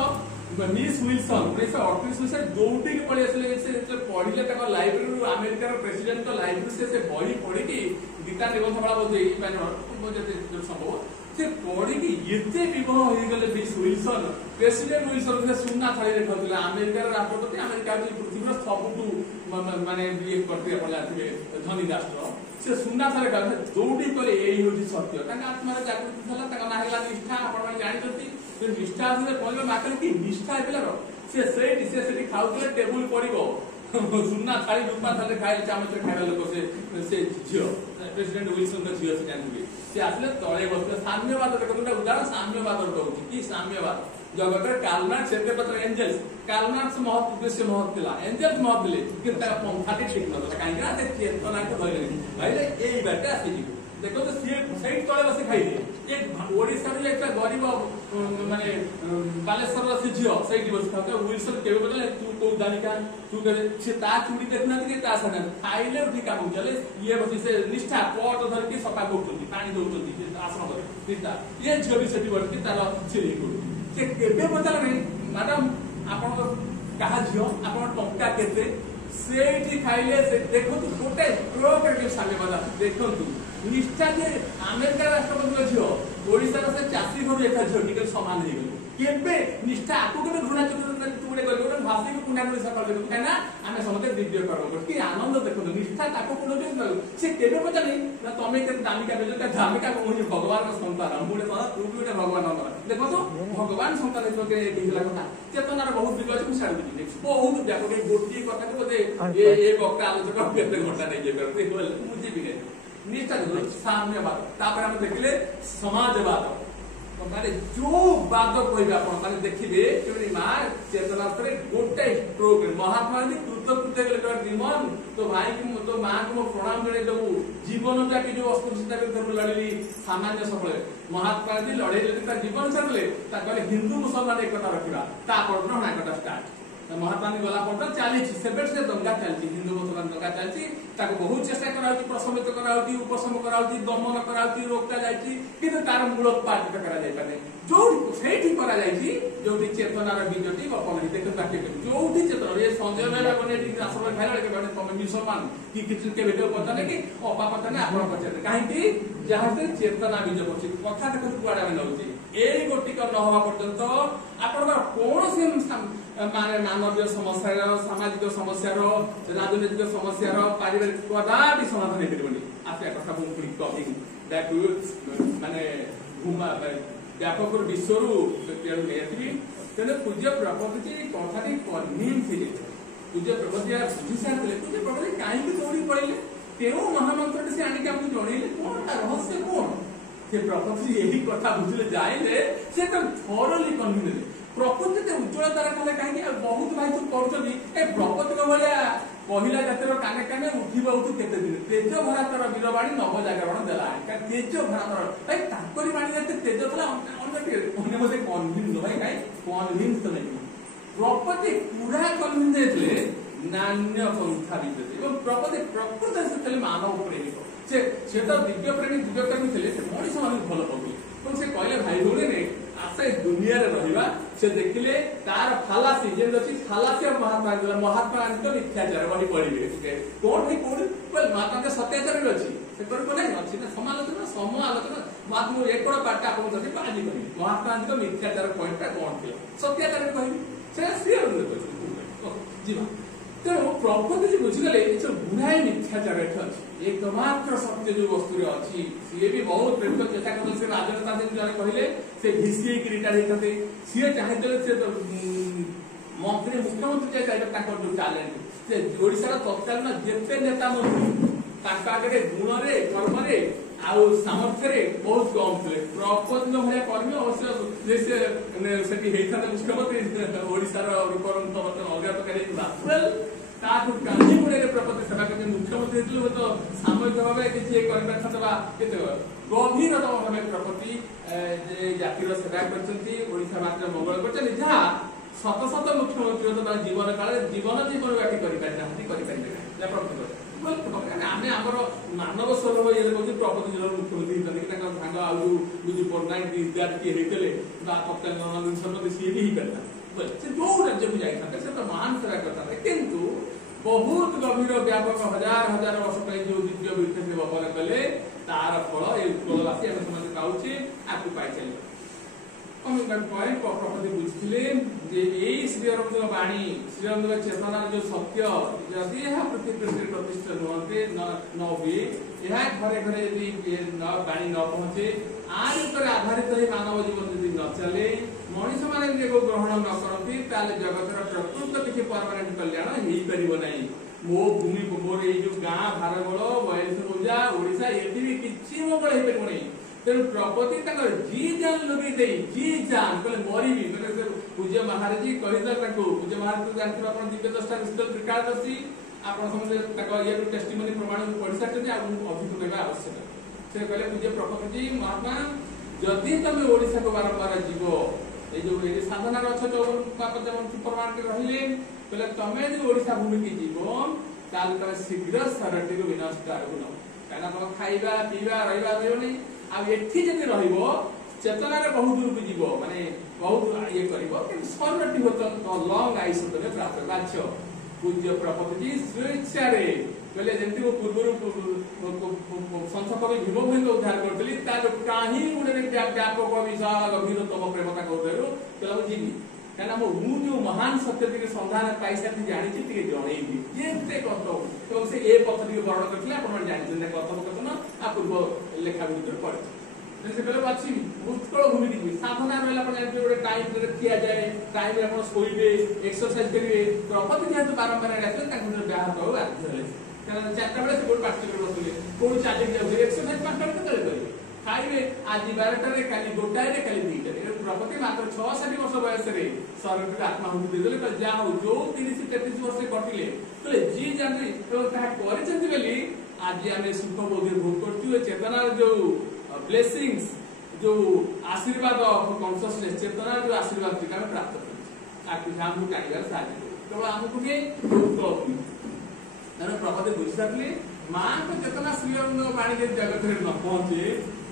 मिस विल्सन 1938 से दौड़ी के पढ़ी आसले से पढ़िले तक लाइब्रेरी अमेरिका प्रेसिडेंट लाइब्रेरी से बही पढ़ी की गीता निबंध माला बोझे संभव से पढ़ी की एते विवाह हो गले मिस विल्सन प्रेसिडेंट विल्सन से सुन्ना थाली देखौतिला अमेरिका राष्ट्रपति अमेरिका पृथ्वीर सबुठू माने ये करते अपन जाथिबे धनी राष्ट्र से सुन्ना थाली का दौड़ी करे एई होची सत्य ताका आत्मा जागृति थला ताका नाहिला निष्ठा आपण माने जानि जति से निष्ठा से कहले माकले की निष्ठा पिलार से खाऊले टेबुल पड़ो सुन्ना थाली रूपा थाली खाई चामच खाइला लोक से झील प्रेसिडेंट विल्सन का झील से जानबे से आसले तळे बसले साम्यवाद देखो उदाहरण साम्यवाद कहूची कि साम्यवाद जगत कार्ल मार्क्स सेते पत्र एंजल्स कार्ल मार्क्स महत् उद्देश्य महत् थिला एंजल्स महत् थिले कि ताका पंथाटी ठीक नथला काहे ना ते चेतना को धरले भाईले एई बाटे आसी देखो तो सी सैट तले बस खाइले एक ओडिसा रे एक गरीब माने बालेश्वर से झियो सैट बस खाते विल्सन केबे बोले तू को दानिका तू करे से ता चूड़ी देखना कि ता सना खाइले उठी काम चले ये बस से निष्ठा पट धर के सफा करथुनी पानी दउथुनी आश्रम निष्ठा ये झियो भी सेठी वर्ती तार छिरी को से केबे पचार नै मैडम आपण कहा झियो आपण टंका केते सेठी खाइले से देखो तू गोटे स्ट्रोक रे सामने बजा देखो तू निष्ठा जे अमेरिका राष्ट्रपति झियो ओडिसा से चासी घर एका झियो टिके समान हे गले केबे निष्ठा आकु केबे घृणा चतुर तुडे गले गोटे भाषी को पुण्य कर सकल देखो काना आमे समते दिव्य करबो कि आनंद देखो निष्ठा ताको पुण्य के से केबे पचानी ना तमे के दामिका बेजो का धार्मिका को भगवान का संतान हमुडे तो तू भी गोटे भगवान नंबर देखो तो भगवान संतान के दिला कथा चेतनार बहुत विकल्प को छाड़ दी बहुत व्यापक गोटी कथा को बोले ये वक्त आलोचना केते घंटा नहीं जे करते बोल मुझे भी निष्ठा देखो साम्यवाद तापर हम देखले समाजवाद माने जो बात कहबे आपण माने देखिबे केवनी मां चेतना पर गोटे स्ट्रोक महात्मा गांधी कृतकृत्य गले निमन तो भाई को तो मां को प्रणाम करे दबु जीवनटा की जो अस्पृश्यता विरुद्ध लड़ली सामान्य सफल महात्मा गांधी लड़े लेता जीवन छाड़ले ता कहले हिंदू मुसलमान एकता रखिबा ता पर ना एकता स्टार्ट महात्मा गांधी गला पर चली सेबेट से दंगा चलती हिंदू मुसलमान दंगा चलती ताको बहुत चेष्टा कराउती प्रशमित कराउती उपशम कराउती दमन कराउती रोकता जायची किंतु तार मूलोत्पादित करा जाय पाने जो सेठी करा जायची जोटी चेतनार बीजटी बपन ही देखो ताके जोटी चेतना ये संजय भाई बने टी आश्रम खाइला के बने तुम मुसलमान कि किछ के बेटे पता नहीं कि अपा पता नहीं आपण पछे काहे कि जहां से चेतना बीज पछी कथा देखो कुआडा में नउची এই ଗୋଟିକ ନ ହବା ପର୍ଯ୍ୟନ୍ତ ଆପଣଙ୍କର କୌଣସି ମାନେ ମାନବୀୟ ସମସ୍ୟାର, ସାମାଜିକ ସମସ୍ୟାର, ରାଜନୈତିକ ସମସ୍ୟାର, ପାରିବାରିକ କଦାପି ସମାଧାନ ହେଇପାରିବନି। ଆସିବା କଥା ମୁଁ ପୁଣି କହିବି ମାନେ ବ୍ୟାପକ ବିଶ୍ୱରୁ ତେଣୁ ନେଇ ଆସିବି। ତେଣୁ ପୂଜ୍ୟ ପ୍ରପତି କଥାଟି କନଭିନ୍ସ ହେଇଯାଇଥିଲା। ପୂଜ୍ୟ ପ୍ରପତି ବୁଝି ସାରିଥିଲେ ପୂଜ୍ୟ ପ୍ରପତି କାହିଁକି ଦୌଡ଼ିକି ପଳେଇଲେ, କେଉଁ ମହାମନ୍ତ୍ରଟି ସେ ଆଣିକି ଆମକୁ ଜଣେଇଲେ, କଣ ତା ରହସ୍ୟ କଣ? ସେ ପ୍ରପତି ଏହି କଥା ବୁଝିଲେ ଯାଇଲେ ସେ ତ ଥୋରଲି କନଭିନ୍ସ ହେଲେ। ପ୍ରକୃତି ଏତେ ଉଜ୍ଜଳ ତାରା କଲେ କାହିଁକି? ଆଉ ବହୁତ ଭାଇ ସବୁ କରୁଛନ୍ତି ଏ ପ୍ରପତିଙ୍କ ଭଳିଆ କହିଲା ଜାତିର କାନେ କାନେ ଉଠିବ ଉଠୁ କେତେ ଦିନ, ତେଜ ଭରା ତର ବୀରବାଣୀ ନବ ଜାଗରଣ ଦେଲାଣି। ତେଜ ଭରା ତର ଭାଇ ତାଙ୍କରି ବାଣୀ ଏତେ ତେଜ ଥିଲା। ଅନ୍ୟ ମତେ କନଭିନ୍ସ ଭାଇ କାହିଁ କନଭିନ୍ସ ନାହିଁ। ପ୍ରପତି ପୁରା କନଭିନ୍ସ ହେଇଥିଲେ ନାନ୍ୟ ପନ୍ଥା ବିଦ୍ୟତେ। ଏବଂ ପ୍ରପତି ପ୍ରକୃତ ସେତେବେଳେ ମାନବ ପ୍ରେମିକ। ସେ ତ ଦିବ୍ୟ ପ୍ରେମୀ ଦିବ୍ୟକର୍ମୀ ଥିଲେ। ସେ ମଣିଷ ମାନଙ୍କୁ ଭଲ ପାଉଥିଲେ ଏବଂ ସେ କହିଲେ ଭାଇ ଭଉଣୀ ଆସେ ଦୁନିଆରେ ରହିବା। ସେ ଦେଖିଲେ ତାର ଫାଲାସି ଯେମିତି ଅଛି, ଫାଲାସି ଅଫ ମହାତ୍ମା ଗାନ୍ଧୀ, ମହାତ୍ମା ଗାନ୍ଧୀଙ୍କ ମିଥ୍ୟାଚାର ବହି ପଢିବେ। କୋଉଠି କୋଉଠି ମହାତ୍ମାଙ୍କ ସତ୍ୟାଚାର ବି ଅଛି, ସେ କରିବ ନାହିଁ ଅଛି ନା ସମାଲୋଚନା ସମ ଆଲୋଚନା। ମୁଁ ଏକ ପାର୍ଟି ଆପଣଙ୍କୁ ଯଦି ଆଜି କହିବି ମହାତ୍ମା ଗାନ୍ଧୀଙ୍କ ମିଥ୍ୟାଚାର ପଏଣ୍ଟଟା କଣ ଥିଲା, ସତ୍ୟାଚାର କହିବି ସେଟା ସିଏ ଯିବା। ତେଣୁ ପ୍ରକୃତି ବୁଝିଗଲେ ଏ ସବୁ ଗୁଡ଼ାଏ ମିଥ୍ୟାଚାର ଏଠି ଅଛି। ଏକମାତ୍ର ସତ୍ୟ ଯୋଉ ବସ୍ତୁରେ ଅଛି ସିଏ ବି ବହୁତ ପ୍ରେମିକ ଚେଷ୍ଟା କରନ୍ତି। ସେ ରାଜନେତା ଜଣେ କହିଲେ ସେ ଭିସି ହେଇକି ରିଟାୟାର୍ଡ ହେଇଛନ୍ତି। ସିଏ ଚାହିଁଥିଲେ ସେ ମନ୍ତ୍ରୀ ମୁଖ୍ୟମନ୍ତ୍ରୀ ଚାହିଁଲେ ତାଙ୍କର ଯୋଉ ଟ୍ୟାଲେଣ୍ଟ, ସେ ଓଡିଶାର ତତ୍କାଳୀନ ଯେତେ ନେତା ମନ୍ତ୍ରୀ ତାଙ୍କ ଆଗରେ ଗୁଣରେ କର୍ମରେ ଆଉ ସାମର୍ଥ୍ୟରେ ବହୁତ କମ ଥିଲେ। ପ୍ରପତିଙ୍କ ଭଳିଆ କର୍ମୀ ଅବଶ୍ୟ ସେଠି ହେଇଥାନ୍ତେ ମୁଖ୍ୟମନ୍ତ୍ରୀ, ଓଡିଶାର ରୂପରଙ୍ଗ ଅଲଗା ପ୍ରକାର ହେଇଥିଲା। ତାଠୁ କାହିଁ ଗୁଣରେ ପ୍ରପତି ସେବା କରିଛନ୍ତି। ମୁଖ୍ୟମନ୍ତ୍ରୀ ହେଇଥିଲେ ହୁଏତ ସାମୟିକ ଭାବେ କିଛି କରିପାରିଥାନ୍ତେ ବା କେତେ ଗଭୀରତମ ଭାବେ ପ୍ରପତି ଜାତିର ସେବା କରିଛନ୍ତି, ଓଡିଶା ମାତ୍ର ମଙ୍ଗଳ କରିଛନ୍ତି। ଯାହା ଶତ ଶତ ମୁଖ୍ୟମନ୍ତ୍ରୀ ଜୀବନ କାଳରେ ଜୀବନ ବ୍ୟାପୀ କରିପାରିନାହାନ୍ତି, କରିପାରିବେ ନାହିଁ। ଆମେ ଆମର ମାନବ ସ୍ୱରୂପ ଇଏ କହୁଛୁ ପ୍ରପତି ଜିଲ୍ଲାର ମୁଖ୍ୟମନ୍ତ୍ରୀ ହେଇଛନ୍ତି କି ତାଙ୍କ ସାଙ୍ଗ ଆଉ ଯୋଉ ବିଜୁ ପଟ୍ଟନାୟକ କିଏ ହେଇଥିଲେ ବା ତତ୍କାଳୀନ ସିଏ ବି ହେଇପାରିଲା। ସେ ଯୋଉ ରାଜ୍ୟକୁ ଯାଇଥାନ୍ତେ ସେ ତ ମହାନ ସେବା କରିଥାନ୍ତେ। କିନ୍ତୁ ବହୁତ ଗଭୀର ବ୍ୟାପକ ହଜାର ହଜାର ବର୍ଷ ପାଇଁ ଯୋଉ ଦିବ୍ୟ ବୃକ୍ଷ ବପନ କଲେ ତାର ଫଳ ଏ ଉତ୍କଳବାସୀ ଆମେ ସମସ୍ତେ ପାଉଛେ, ଆକୁ ପାଇଚାଲିବା। ପ୍ରପତି ବୁଝିଥିଲେ ଯେ ଏଇ ଶ୍ରୀଅରବିନ୍ଦଙ୍କ ବାଣୀ, ଶ୍ରୀଅରବିନ୍ଦଙ୍କ ଚେତନାର ଯୋଉ ସତ୍ୟ ଯଦି ଏହା ପୃଥିବୀ ପ୍ରତିଷ୍ଠା ନ ହୁଏ, ଏହା ଘରେ ଘରେ ଯଦି ବାଣୀ ନ ପହଞ୍ଚେ, ଆରି ଉପରେ ଆଧାରିତ ହେଇ ମାନବ ଜୀବନ ଯଦି ନ ଚାଲେ, ମଣିଷ ମାନେ ଯଦି ଗ୍ରହଣ ନ କରନ୍ତି, ତାହେଲେ ଜଗତର ପ୍ରକୃତ କିଛି ପରମାନେଣ୍ଟ କଲ୍ୟାଣ ହେଇପାରିବ ନାହିଁ। ମୋ ଭୂମି ମୋର ଏଇ ଯୋଉ ଗାଁ ଭାରଗୋଳ ବୟାଳିଶ ପୂଜା ଓଡିଶା ଏଠି ବି କିଛି ମଙ୍ଗଳ ହେଇପାରିବ ନାହିଁ। ତେଣୁ ପ୍ରପତି ତାଙ୍କର ଜି ଜାନ ଲଗେଇ ଦେଇ ଜି ଜାନ କହିଲେ ମରିବି ପୂଜ୍ୟ ମହାରାଜ କହିଲେ ତାଙ୍କୁ ପୂଜ୍ୟ ମହାରାଜ ଜାଣିଥିବା ଆପଣ ଦିବ୍ୟ ଦଶଟା ତ୍ରିକାଳଦର୍ଶୀ ଆପଣ ସମସ୍ତେ ତାଙ୍କ ଇଏ ଟେଷ୍ଟିମନି ପ୍ରମାଣ ପଢି ସାରିଛନ୍ତି। ଆଉ ଅଧିକ କହିବା ଆବଶ୍ୟକ। ସେ କହିଲେ ପୂଜ୍ୟ ପ୍ରପତି ମହାତ୍ମା ଯଦି ତମେ ଓଡିଶାକୁ ବାରମ୍ବାର ଯିବ, এই যে সাধনার অছ প্রমাণটি রহিলে বলে তুমি যদি ওড়িশা ভূমিকে যাব তাহলে তুমি শীঘ্র শরণটি বিনষ্ট আরম্ভ নব, কারণ তোমার খাইবা পিবা রহবা রহনি। আঠি যদি রহব চেতনার বহু দূরକୁ ଯିବ, মানে ବହୁତ ଇଏ କରିବ, কিন্তু শরণটি হতো লং আইস তুমি প্রাপ্ত বাচ্য। ପୂଜ୍ୟ ପ୍ରପତି ସ୍ୱଇଚ୍ଛାରେ କହିଲେ ଯେମିତି ମୁଁ ପୂର୍ବରୁ ସନ୍ଥ କବି ଭୀମଭୋଇଙ୍କୁ ଉଦ୍ଧାର କରିଥିଲି, ତାର କାହିଁ ଗୋଟେ ବ୍ୟାପକ ବିଶାଳ ଗଭୀରତମ ପ୍ରେମତା କହୁଥିଲୁ କହିଲା ମୁଁ ଯିବି, କାହିଁକିନା ମୁଁ ଯୋଉ ମହାନ ସତ୍ୟ ଟିକେ ସନ୍ଧାନ ପାଇସାରି ଜାଣିଛି ଟିକେ ଜଣେଇବି ଯେତେ କଷ୍ଟ। ଏବଂ ସେ ଏ ପଥ ଟିକେ ବର୍ଣ୍ଣନ କରିଥିଲେ, ଆପଣ ଜାଣିଛନ୍ତି କଥୋପକଥନ ଆ ପୂର୍ବ ଲେଖା ଭିତରେ ପଡିଛି। ସେ କହିଲେ ଅଛି ଉତ୍କଳ ଭୂମିକି ଯିବି। ସାଧନା ରହିଲା ଆପଣ ଜାଣିଥିବେ ଗୋଟେ ଟାଇମରେ ଖିଆଯାଏ, ଟାଇମରେ ଆପଣ ଶୋଇବେ, ଏକ୍ସରସାଇଜ କରିବେ। ପ୍ରପତି ଯେହେତୁ ବାରମ୍ବାର ଆସିଲେ ତାଙ୍କ ଭିତରେ ବ୍ୟାହତ ହବ ବାଧ୍ୟ ହେଲେ, କାରଣ 4ଟା ବେଳେ ସେ କୋଉଠି ପାଠ କରି ବସିଲେ, କୋଉଠି ଚାଲିକି ଯାଉଥିଲେ, ଏକ୍ସରସାଇଜ 5ଟା ବେଳେ କେତେବେଳେ କରିବେ, ଖାଇବେ ଆଜି 12ଟାରେ କାଲି 2ଟାରେ କାଲି 2ଟାରେ। ପ୍ରପତି ମାତ୍ର 66 ବର୍ଷ ବୟସରେ ଶରୀରକୁ ଆତ୍ମାହୁତି ଦେଇଦେଲେ। କହିଲେ ଯାହା ହଉ ଯୋଉ 30-33 ବର୍ଷ କଟିଲେ କହିଲେ ଯିଏ ଜାଣନ୍ତି ଏବଂ ତାହା କରିଛନ୍ତି ବୋଲି ଆଜି ଆମେ ସୁଖ ବୋଧ ଭୋଗ କରୁଛୁ। ଏ ଚେତନାର ଯୋଉ ବ୍ଲେସିଂସ୍ ଯୋଉ ଆଶୀର୍ବାଦ କନସିୟସନେସ୍ ଚେତନାର ଯୋଉ ଆଶୀର୍ବାଦ ଆମେ ପ୍ରାପ୍ତ କରୁଛୁ, ତାକୁ ଆମକୁ ଟାଣିବାରେ ସାହାଯ୍ୟ କରୁ। କେବଳ ଆମକୁ କିଏ ତେଣୁ ପ୍ରପତି ବୁଝିପାରିଲେ ମାଙ୍କ ଚେତନା ଶ୍ରୀଅରବିନ୍ଦଙ୍କ ବାଣୀ ଯଦି ଜଗତରେ ନ ପହଞ୍ଚେ,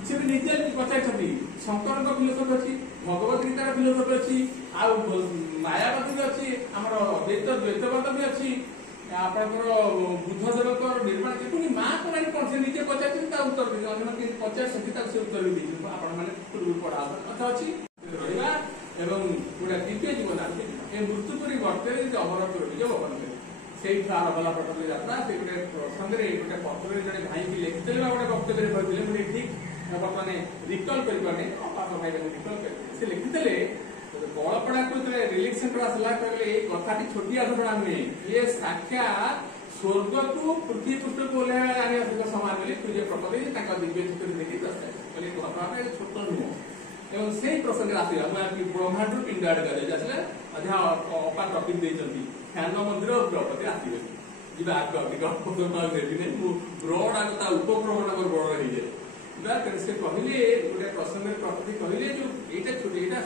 ସେ ବି ନିଜେ ପଚାରିଛନ୍ତି। ଶଙ୍କରଙ୍କ ଫିଲୋସଫି ଅଛି, ଭଗବତ ଗୀତାର ଫିଲୋସଫି ଅଛି, ଆଉ ମାୟାବାଦୀ ବି ଅଛି, ଆମର ଦ୍ୱୈତବାଦ ବି ଅଛି, ଆପଣଙ୍କର ବୁଦ୍ଧଦେବଙ୍କର ନିର୍ମାଣ ପୁଣି ମାଙ୍କ ବାଣୀ କଣ ସେ ନିଜେ ପଚାରିଛନ୍ତି, ତା ଉତ୍ତର ଦେଇଛନ୍ତି। ଅନ୍ୟମାନେ କିଛି ପଚାରିଛନ୍ତି ତାକୁ ସେ ଉତ୍ତର ବି ଦେଇଛନ୍ତି। ଆପଣ ମାନେ ପଢା କଥା ଅଛି ରହିବା ଏବଂ ଗୋଟେ ଦିବ୍ୟ ଜୀବନ ଏ ମୃତ୍ୟୁ ପରି ବର୍ତ୍ତରେ ଯଦି ଅମରତ୍ୱ ନିଜ ବପନ କରେ ସେଇଠୁ ଆରମ୍ଭ ହେଲା ପଟରେ ଯାତ୍ରା। ସେ ଗୋଟେ ପ୍ରସଙ୍ଗରେ ଗୋଟେ ପତ୍ରରେ ଜଣେ ଭାଇକି ଲେଖିଥିଲେ ବା ଗୋଟେ ବକ୍ତବ୍ୟରେ କହିଥିଲେ ମୁଁ ଠିକ ବର୍ତ୍ତମାନ ରିକଲ୍ କରିପାରୁନି ଅପାସ ଭାଇ ରିକଲ୍ କରିପାରିଲେ ସେ ଲେଖିଥିଲେ କଳପଡାକୁ ଯେତେବେଳେ ରିଲିଫ ସେଣ୍ଟର ଆସିଲା କହିଲେ ଏଇ କଥାଟି ଛୋଟିଆ ଘଟଣା ନୁହେଁ ଇଏ ସାକ୍ଷାତ ସ୍ୱର୍ଗକୁ ପୃଥ୍ୱୀ ପୃଷ୍ଠକୁ ଓହ୍ଲାଇବା ଆଣିବା ସହିତ ସମାନ ବୋଲି ପୂଜ୍ୟ ପ୍ରପତି ତାଙ୍କ ଦିବ୍ୟ ଚିତ୍ରରେ ଦେଖି କହିଲେ ଘଟଣାଟା ଛୋଟ ନୁହଁ। ଏବଂ ସେଇ ପ୍ରସଙ୍ଗରେ ଆସିଲା ମୁଁ ବ୍ରହ୍ମାଣ୍ଡରୁ ପିଣ୍ଡ ଆଡେ ଗଲେ ଆସିଲେ ଅଧା ଅପା ଟପିକ ଦେଇଛନ୍ତି ଧ୍ୟାନ ମନ୍ଦିର ପ୍ରପତି ଆସିବେ ଯିବା ଆଗ ନେବି ନାହିଁ ମୁଁ ବ୍ରଡ ଆଗ ତା ଉପକ୍ରମଣ ବଡ ହେଇଯାଏ ସେ କହିଲେ ଗୋଟେ ପ୍ରସଙ୍ଗରେ ପ୍ରପତି କହିଲେ ଯୋଉ ଏଇଟା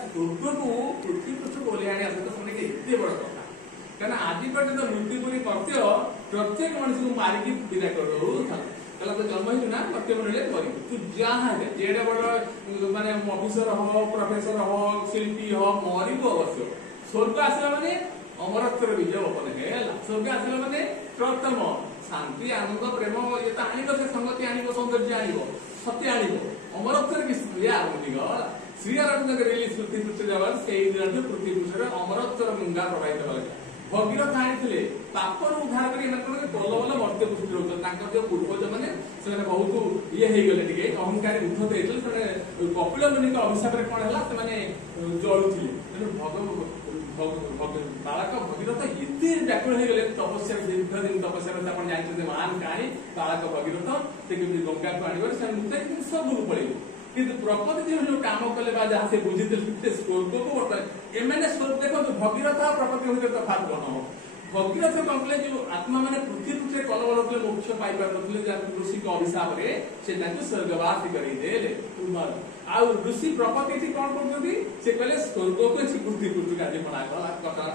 ସ୍ୱର୍ଗକୁ ପୃଥ୍ୱୀ ପୃଷ୍ଠକୁ ଓହ୍ଲାଇ ଆଣିବା ସହିତ ସେମାନେ ଏତେ ବଡ କଥା କାରଣ ଆଜି ପର୍ଯ୍ୟନ୍ତ ମୃତ୍ୟୁ ପରି ମର୍ତ୍ତ୍ୟ ପ୍ରତ୍ୟେକ ମଣିଷକୁ ମାରିକି ବିଦା କରିଦଉଥାନ୍ତି कहला तो जन्म ही ना मर्त्य मिले मरिबू तू जहाँ है जेडे बड़ माने अफिसर हो प्रोफेसर हो शिल्पी हो मरिबू अवश्य स्वर्ग आसला माने अमरत्वर विजय बपन है स्वर्ग आसला माने प्रथम शांति आनंद प्रेम ये तो आनिब से संगति आनिब सौंदर्य आनिब सत्य आनिब अमरत्वर विश्व आरंभ गला श्री अरविंद रिलीज पृथ्वी पृष्ठ जगत से पृथ्वी पृष्ठ अमरत्वर गंगा प्रवाहित गला भगीरथ आनी पापर उद्धार कर बल बल मर्त्य पुष्टि रोक जो पूर्वज मैंने बहुत ये गले अहंकारी उद्धत होते कपिल मुनि अभिशाप कौन है जलुले बालक भगीरथ ये व्याकुल हो गले तपस्या दीर्घ दिन तपस्या जानते महान कहानी बालक भगीरथ से गंगा को आने सब पड़े किंतु प्रपति जो काम कले जहाँ से बुझी स्वर्ग को एमने स्वर्ग देखो भगीरथ प्रपति भीतर तफात कौन हम भगीरथ कौन कले जो आत्मा मैंने पृथ्वी पृष्ठ कलबल होते मोक्ष पाई पारे ऋषि अभिशाप से स्वर्गवासी करदे ऋषि प्रपति कौन कर स्वर्ग को पृथ्वी पृष्ठ आज बना कथा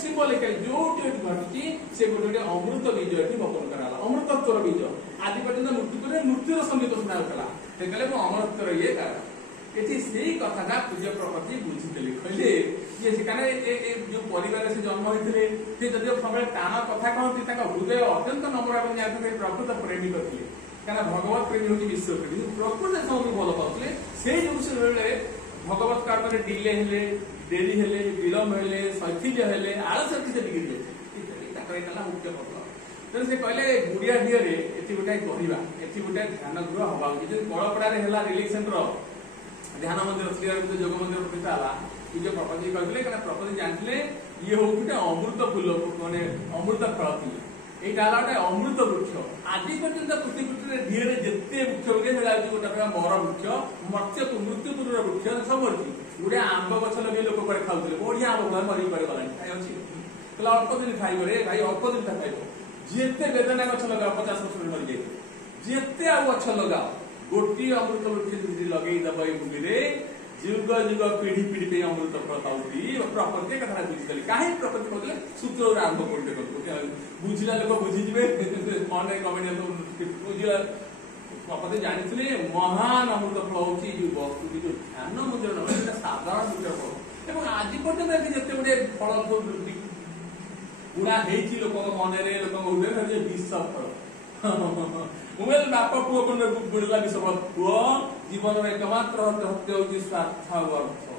सिंबलिकली जो घटी से गोटे अमृत बीज ये बपन करा अमृतत्वर बीज आज पर्यटन मृत्यु मृत्युर संगीत शुणा से कहले मो अमरत्वर ये कारण एठी सेही कथाटा पूज्य प्रपति बुझितले कहले ये काने जो परिवार से जन्म होइतले से जदियो सबले टाण कथा कहती ताका हृदय अत्यंत नम्र এবং जाते प्रकृत प्रेमी करथिले काना भगवत प्रेमी होती विश्व प्रेमी प्रकृत सब भल पाउतले सेही जो से बेले भगवत कार्य रे डिले हेले देरी हेले विलंब हेले सैथिल्य हेले आलस्य किसे बिगिड़े ताका एला मुख्य पत्र तो से कहले गुड़िया ढियरे एति गोटे कहवा एति गोटे ध्यान गृह हवा जे कळपड़ारे हेला रिलीफ सेंटर ध्यान मंदिर श्री अरविंद योग मंदिर प्रतिष्ठा हला पूज्य प्रपति कहले कारण प्रपति जानले ये हो गोटे अमृत फूल माने अमृत फल थी एटा हला गोटे अमृत वृक्ष आदि पर्यंत पृथ्वी पृष्ठरे ढियरे जेते वृक्ष होगे हेला गोटे प्रकार मर वृक्ष मर्त्य मृत्युपुर वृक्ष सब अछि गोटे आंब गछ लगे लोक पर खाउतले बढ़िया आंब घर मरि पर गलानी खाइ अछि कहला अल्प दिन खाइ करे भाई अल्प दिन खाइबो जेते वेदना गछ लगाओ 50 वर्ष मर जाए जेते आ गछ लगाओ गोटी अमृत वृक्ष लगे दब भूमि जुग जुग पीढ़ी पीढ़ी पे अमृत फल पाउती प्रकृति कथा बुझिगली काहे प्रकृति कहले सूत्र आरंभ करते बुझिला लोक बुझिजिबे मन कमेंट बुझिला प्रकृति जानिथिले महान अमृत फल होची जो वस्तु जो ध्यान मुद्रण है साधारण सूत्र फल एवं आज पर्यंत जेते गुडे फल गुणा हेची लोक मन रे लोक उदय विष फल मुवेल बाप पुओ को बुड़ला विष पुओ जीवन में एकमात्र हत्या होची स्वार्थ अर्थ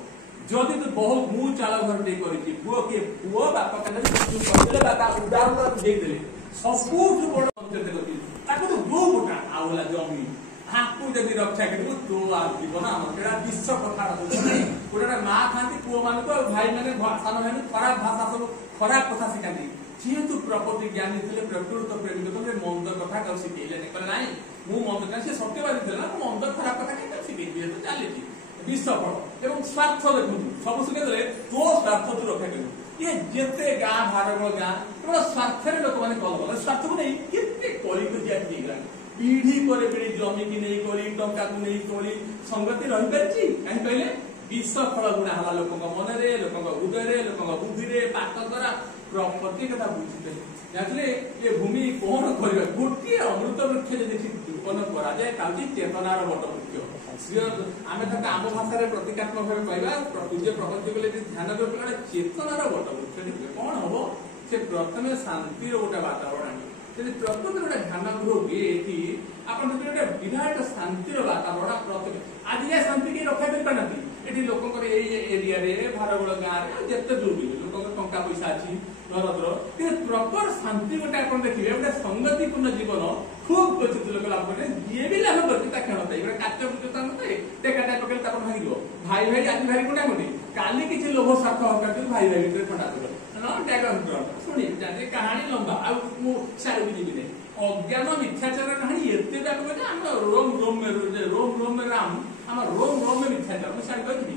जदि तो बहुत मु चाल घर दे करी पुओ के पुओ बाप कने कहले बाबा उदाहरण दे देले सबूत बड़ अंतर देखि ताको तो दो गोटा आउला जमी हाकू जदि रक्षा करिबो तो आ जीवन हमर केडा विश्व कथा होची गोटा मां खांती पुओ मान को भाई माने सान माने खराब भाषा सब खराब कथा सिखाती जेहेतु प्रपति ज्ञानी थे प्रकृत प्रेमी थे मंद कथा कौ शिखेले ना मु मंद का सत्यवादी थे ना मंद खराब कथा कहीं शिखे तो चली विषफल एवं स्वार्थ देखु सब शिखे तो स्वार्थ तू रक्षा कर ये जिते गाँ भारत गाँ केवल स्वार्थ लोक मैंने कल कले स्वार्थ को नहीं केते कलिकजिया पीढ़ी पर पीढ़ी जमी की नहीं कली टंका को नहीं कली संगति रही पारी कहीं कहले विष फल गुणा हला लोक मन लोक हृदय लोक बुद्धि पाक द्वारा प्रपति कथा बुझे जाते ये भूमि कौन कर गोटे अमृत वृक्ष यदि उत्पन्न करा जाए चेतनार बट वृक्ष आम आम भाषा प्रतीकात्मक भाव कहवा पूज्य प्रपति बोले ध्यान गोटे चेतनार बट वृक्ष कौन हम से प्रथम शांतिर गोटे वातावरण ଯଦି ପ୍ରକୃତରେ ଗୋଟେ ଧ୍ୟାନ ଗୃହ ହୁଏ ଏଠି ଆପଣ ଦେଖିବେ ଗୋଟେ ବିରାଟ ଶାନ୍ତିର ବାତାବରଣ ପ୍ରତ୍ୟେକ ଆଜି ଯାଏ ଶାନ୍ତି କେହି ରକ୍ଷା କରିପାରନ୍ତି। ଏଠି ଲୋକଙ୍କର ଏଇ ଏରିଆରେ ଭାରଗୋଳ ଗାଁରେ ଯେତେ ଯୋଉ ବି ଲୋକଙ୍କର ଟଙ୍କା ପଇସା ଅଛି ଘରଦ୍ର କିନ୍ତୁ ପ୍ରପର ଶାନ୍ତି ଗୋଟେ ଆପଣ ଦେଖିବେ ଗୋଟେ ସଂଗତିପୂର୍ଣ୍ଣ ଜୀବନ ଖୁବ୍ କ୍ୱଚିତ ଲୋକ ଲାଭ କରେ। ଯିଏ ବି ଲାଭ କରୁଛି ତା କ୍ଷଣ ଥାଏ ଗୋଟେ କାଚ ବୁଝୁତା ନଥାଏ ଟେକାଟା ପକେଇଲେ ତାପରେ ଭାଙ୍ଗିବ। ଭାଇ ଭାଇ ଆଜି ଭାଇ କୋଟା କୋଟି କାଲି କିଛି ଲୋଭ ସ୍ୱାର୍ଥ ହକା ଭାଇ ଭାଇ ଭିତରେ ଥଣ୍ଡା ଥିବ ଶୁଣି କାହାଣୀ ଲମ୍ବା ଆଉ ମୁଁ ସାରକୁ ଯିବି ନାହିଁ। ଅଜ୍ଞାନ ମିଥ୍ୟାଚାର କାହାଣୀ ଏତେ ବ୍ୟାପକ ଯେ ଆମ ରୋମ ରୋମ ରାମ ଆମ ରୋମ ମିଥ୍ୟାଚାର ମୁଁ ସାରି କହିବି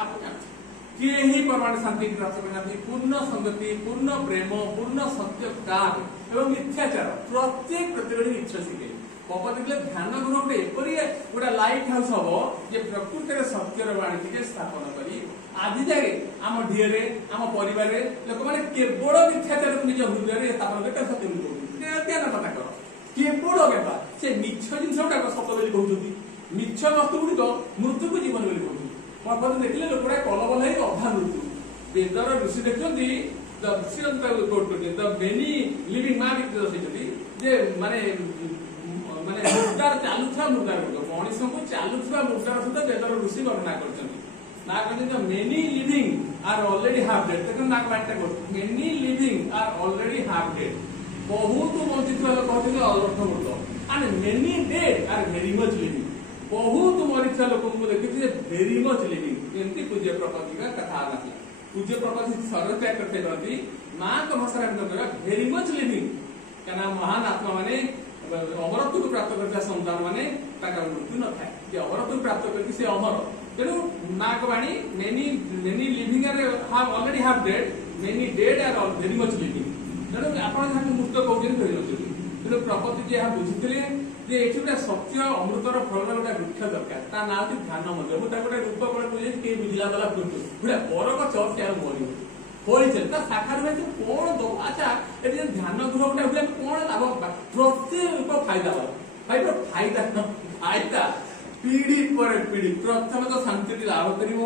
ଆପଣ ଜାଣନ୍ତି କିଏ ହିଁ ପରମାଣୁ ଶାନ୍ତି ପ୍ରାପ୍ତ କରିନାହାନ୍ତି। ପୂର୍ଣ୍ଣ ସଂଗତି ପୂର୍ଣ୍ଣ ପ୍ରେମ ପୂର୍ଣ୍ଣ ସତ୍ୟ ତ୍ୟାଗ ଏବଂ ମିଥ୍ୟାଚାର ପ୍ରତ୍ୟେକ ପ୍ରତିରୋଧୀ ମିଛ ଶିଖେ ପପ ଦେଖିଲେ ଧ୍ୟାନ ଗୃହ ଗୋଟେ ଏପରି ଗୋଟେ ଲାଇଟ୍ ହାଉସ୍ ହବ ଯେ ପ୍ରକୃତିରେ ସତ୍ୟର ବାଣୀ ଟିକେ ସ୍ଥାପନ କରି ଆଜି ଯାଏ ଆମ ଢିଅରେ ଆମ ପରିବାରରେ ଲୋକମାନେ କେବଳ ମିଥ୍ୟାଚାରକୁ ନିଜ ହୃଦୟରେ ସ୍ଥାପନ କରି ସତ୍ୟ ଜ୍ଞାନତା ତାଙ୍କର କେବଳ ଜ୍ଞାତା ସେ ମିଛ ଜିନିଷ ଗୁଡାକ ସତ ବୋଲି କହୁଛନ୍ତି। ମିଛ ବସ୍ତୁ ଗୁଡିକ ମୃତ୍ୟୁକୁ ଜୀବନ ବୋଲି କହୁଛନ୍ତି। ପପ ଦେଖିଲେ ଲୋକଗୁଡା କଲବଲ ହେଇ ଅଧା ମୃତ୍ୟୁ ବେଦର ଋଷି ଦେଖୁଛନ୍ତି ମେନି ଲିଭିଂ ମା ଦର୍ଶାଇଛନ୍ତି ଯେ ମାନେ ମାନେ ମୁର୍ଦାର ଚାଲୁଥିବା ମୁର୍ଦାର ଗୁଡିକ ମଣିଷଙ୍କୁ ଚାଲୁଥିବା ମୁର୍ଦାର ସହିତ ବେଦର ଋଷି ବର୍ଣ୍ଣନା କରିଛନ୍ତି। ନା କହିଛନ୍ତି many living are already half dead ଦେଖନ୍ତୁ ନା ବାର୍ତ୍ତା କରୁଛି many living are already half dead ବହୁତ ବଞ୍ଚିଥିବା ଲୋକ ହଉଛନ୍ତି ଅର୍ଥ ମୃତ and many dead are very much living ବହୁତ ମରିଥିବା ଲୋକଙ୍କୁ ଦେଖିଛି ଯେ ଭେରି ମଚ୍ ଲିଭିଂ ଏମିତି ପୂଜ୍ୟ ପ୍ରପତିକା କଥା ଆସିଲା। ପୂଜ୍ୟ ପ୍ରପତି ସର୍ବ ତ୍ୟାଗ କରିଥାନ୍ତି ମାଙ୍କ ଭାଷାରେ ଆମେ କହିବା ଭେରି ମଚ୍ ଲିଭିଂ କାହିଁକିନା ମହାନ ଆତ୍ମା ମାନେ ଅମରତ୍ୱକୁ ପ୍ରାପ୍ତ କରିଥିବା ସନ୍ତାନ ମାନେ ତାଙ୍କର ମୃତ୍ୟୁ ନଥାଏ ଯେ ଅମରତ୍ୱକୁ ପ୍ରାପ୍ତ କରିକି ସେ ଅମର। ତେଣୁ ମାଙ୍କ ବାଣୀ many living are already half dead many dead are very much living. ତେଣୁ ଆପଣ ଯାହାକୁ ମୃତ କହୁଛନ୍ତି ଭେରି ମଚ୍ ଲିଭିଂ। ତେଣୁ ପ୍ରପତି ଯେ ଏହା ବୁଝିଥିଲେ ଯେ ଏଠି ଗୋଟେ ସତ୍ୟ ଅମୃତର ଫଳର ଗୋଟେ ବୃକ୍ଷ ଦରକାର ତା ନାଁ ହଉଛି ଧ୍ୟାନ ମନ୍ଦିର। ମୁଁ ତାକୁ ଗୋଟେ ରୂପ କଳେ ବୁଝେଇଛି କେହି ବୁଝିଲା ବାଲା ଗୋଟେ ବରଗଛ ସେ ଆଉ ମରିବ ହୋଇଥିଲେ ତା ଶାଖାରୁ ଭାଇ କଣ ଦବ ଆଚ୍ଛା ଏଠି ଯଦି ଧ୍ୟାନ ଗୃହ ଗୋଟେ ହୁଏ କଣ ଲାଭ ପ୍ରତ୍ୟେକ ଫାଇଦା ହବ ଭାଇ ଫାଇଦା ପିଢି ପରେ ପିଢି ପ୍ରଥମେ ତ ଶାନ୍ତିଟି ଲାଭ କରିବ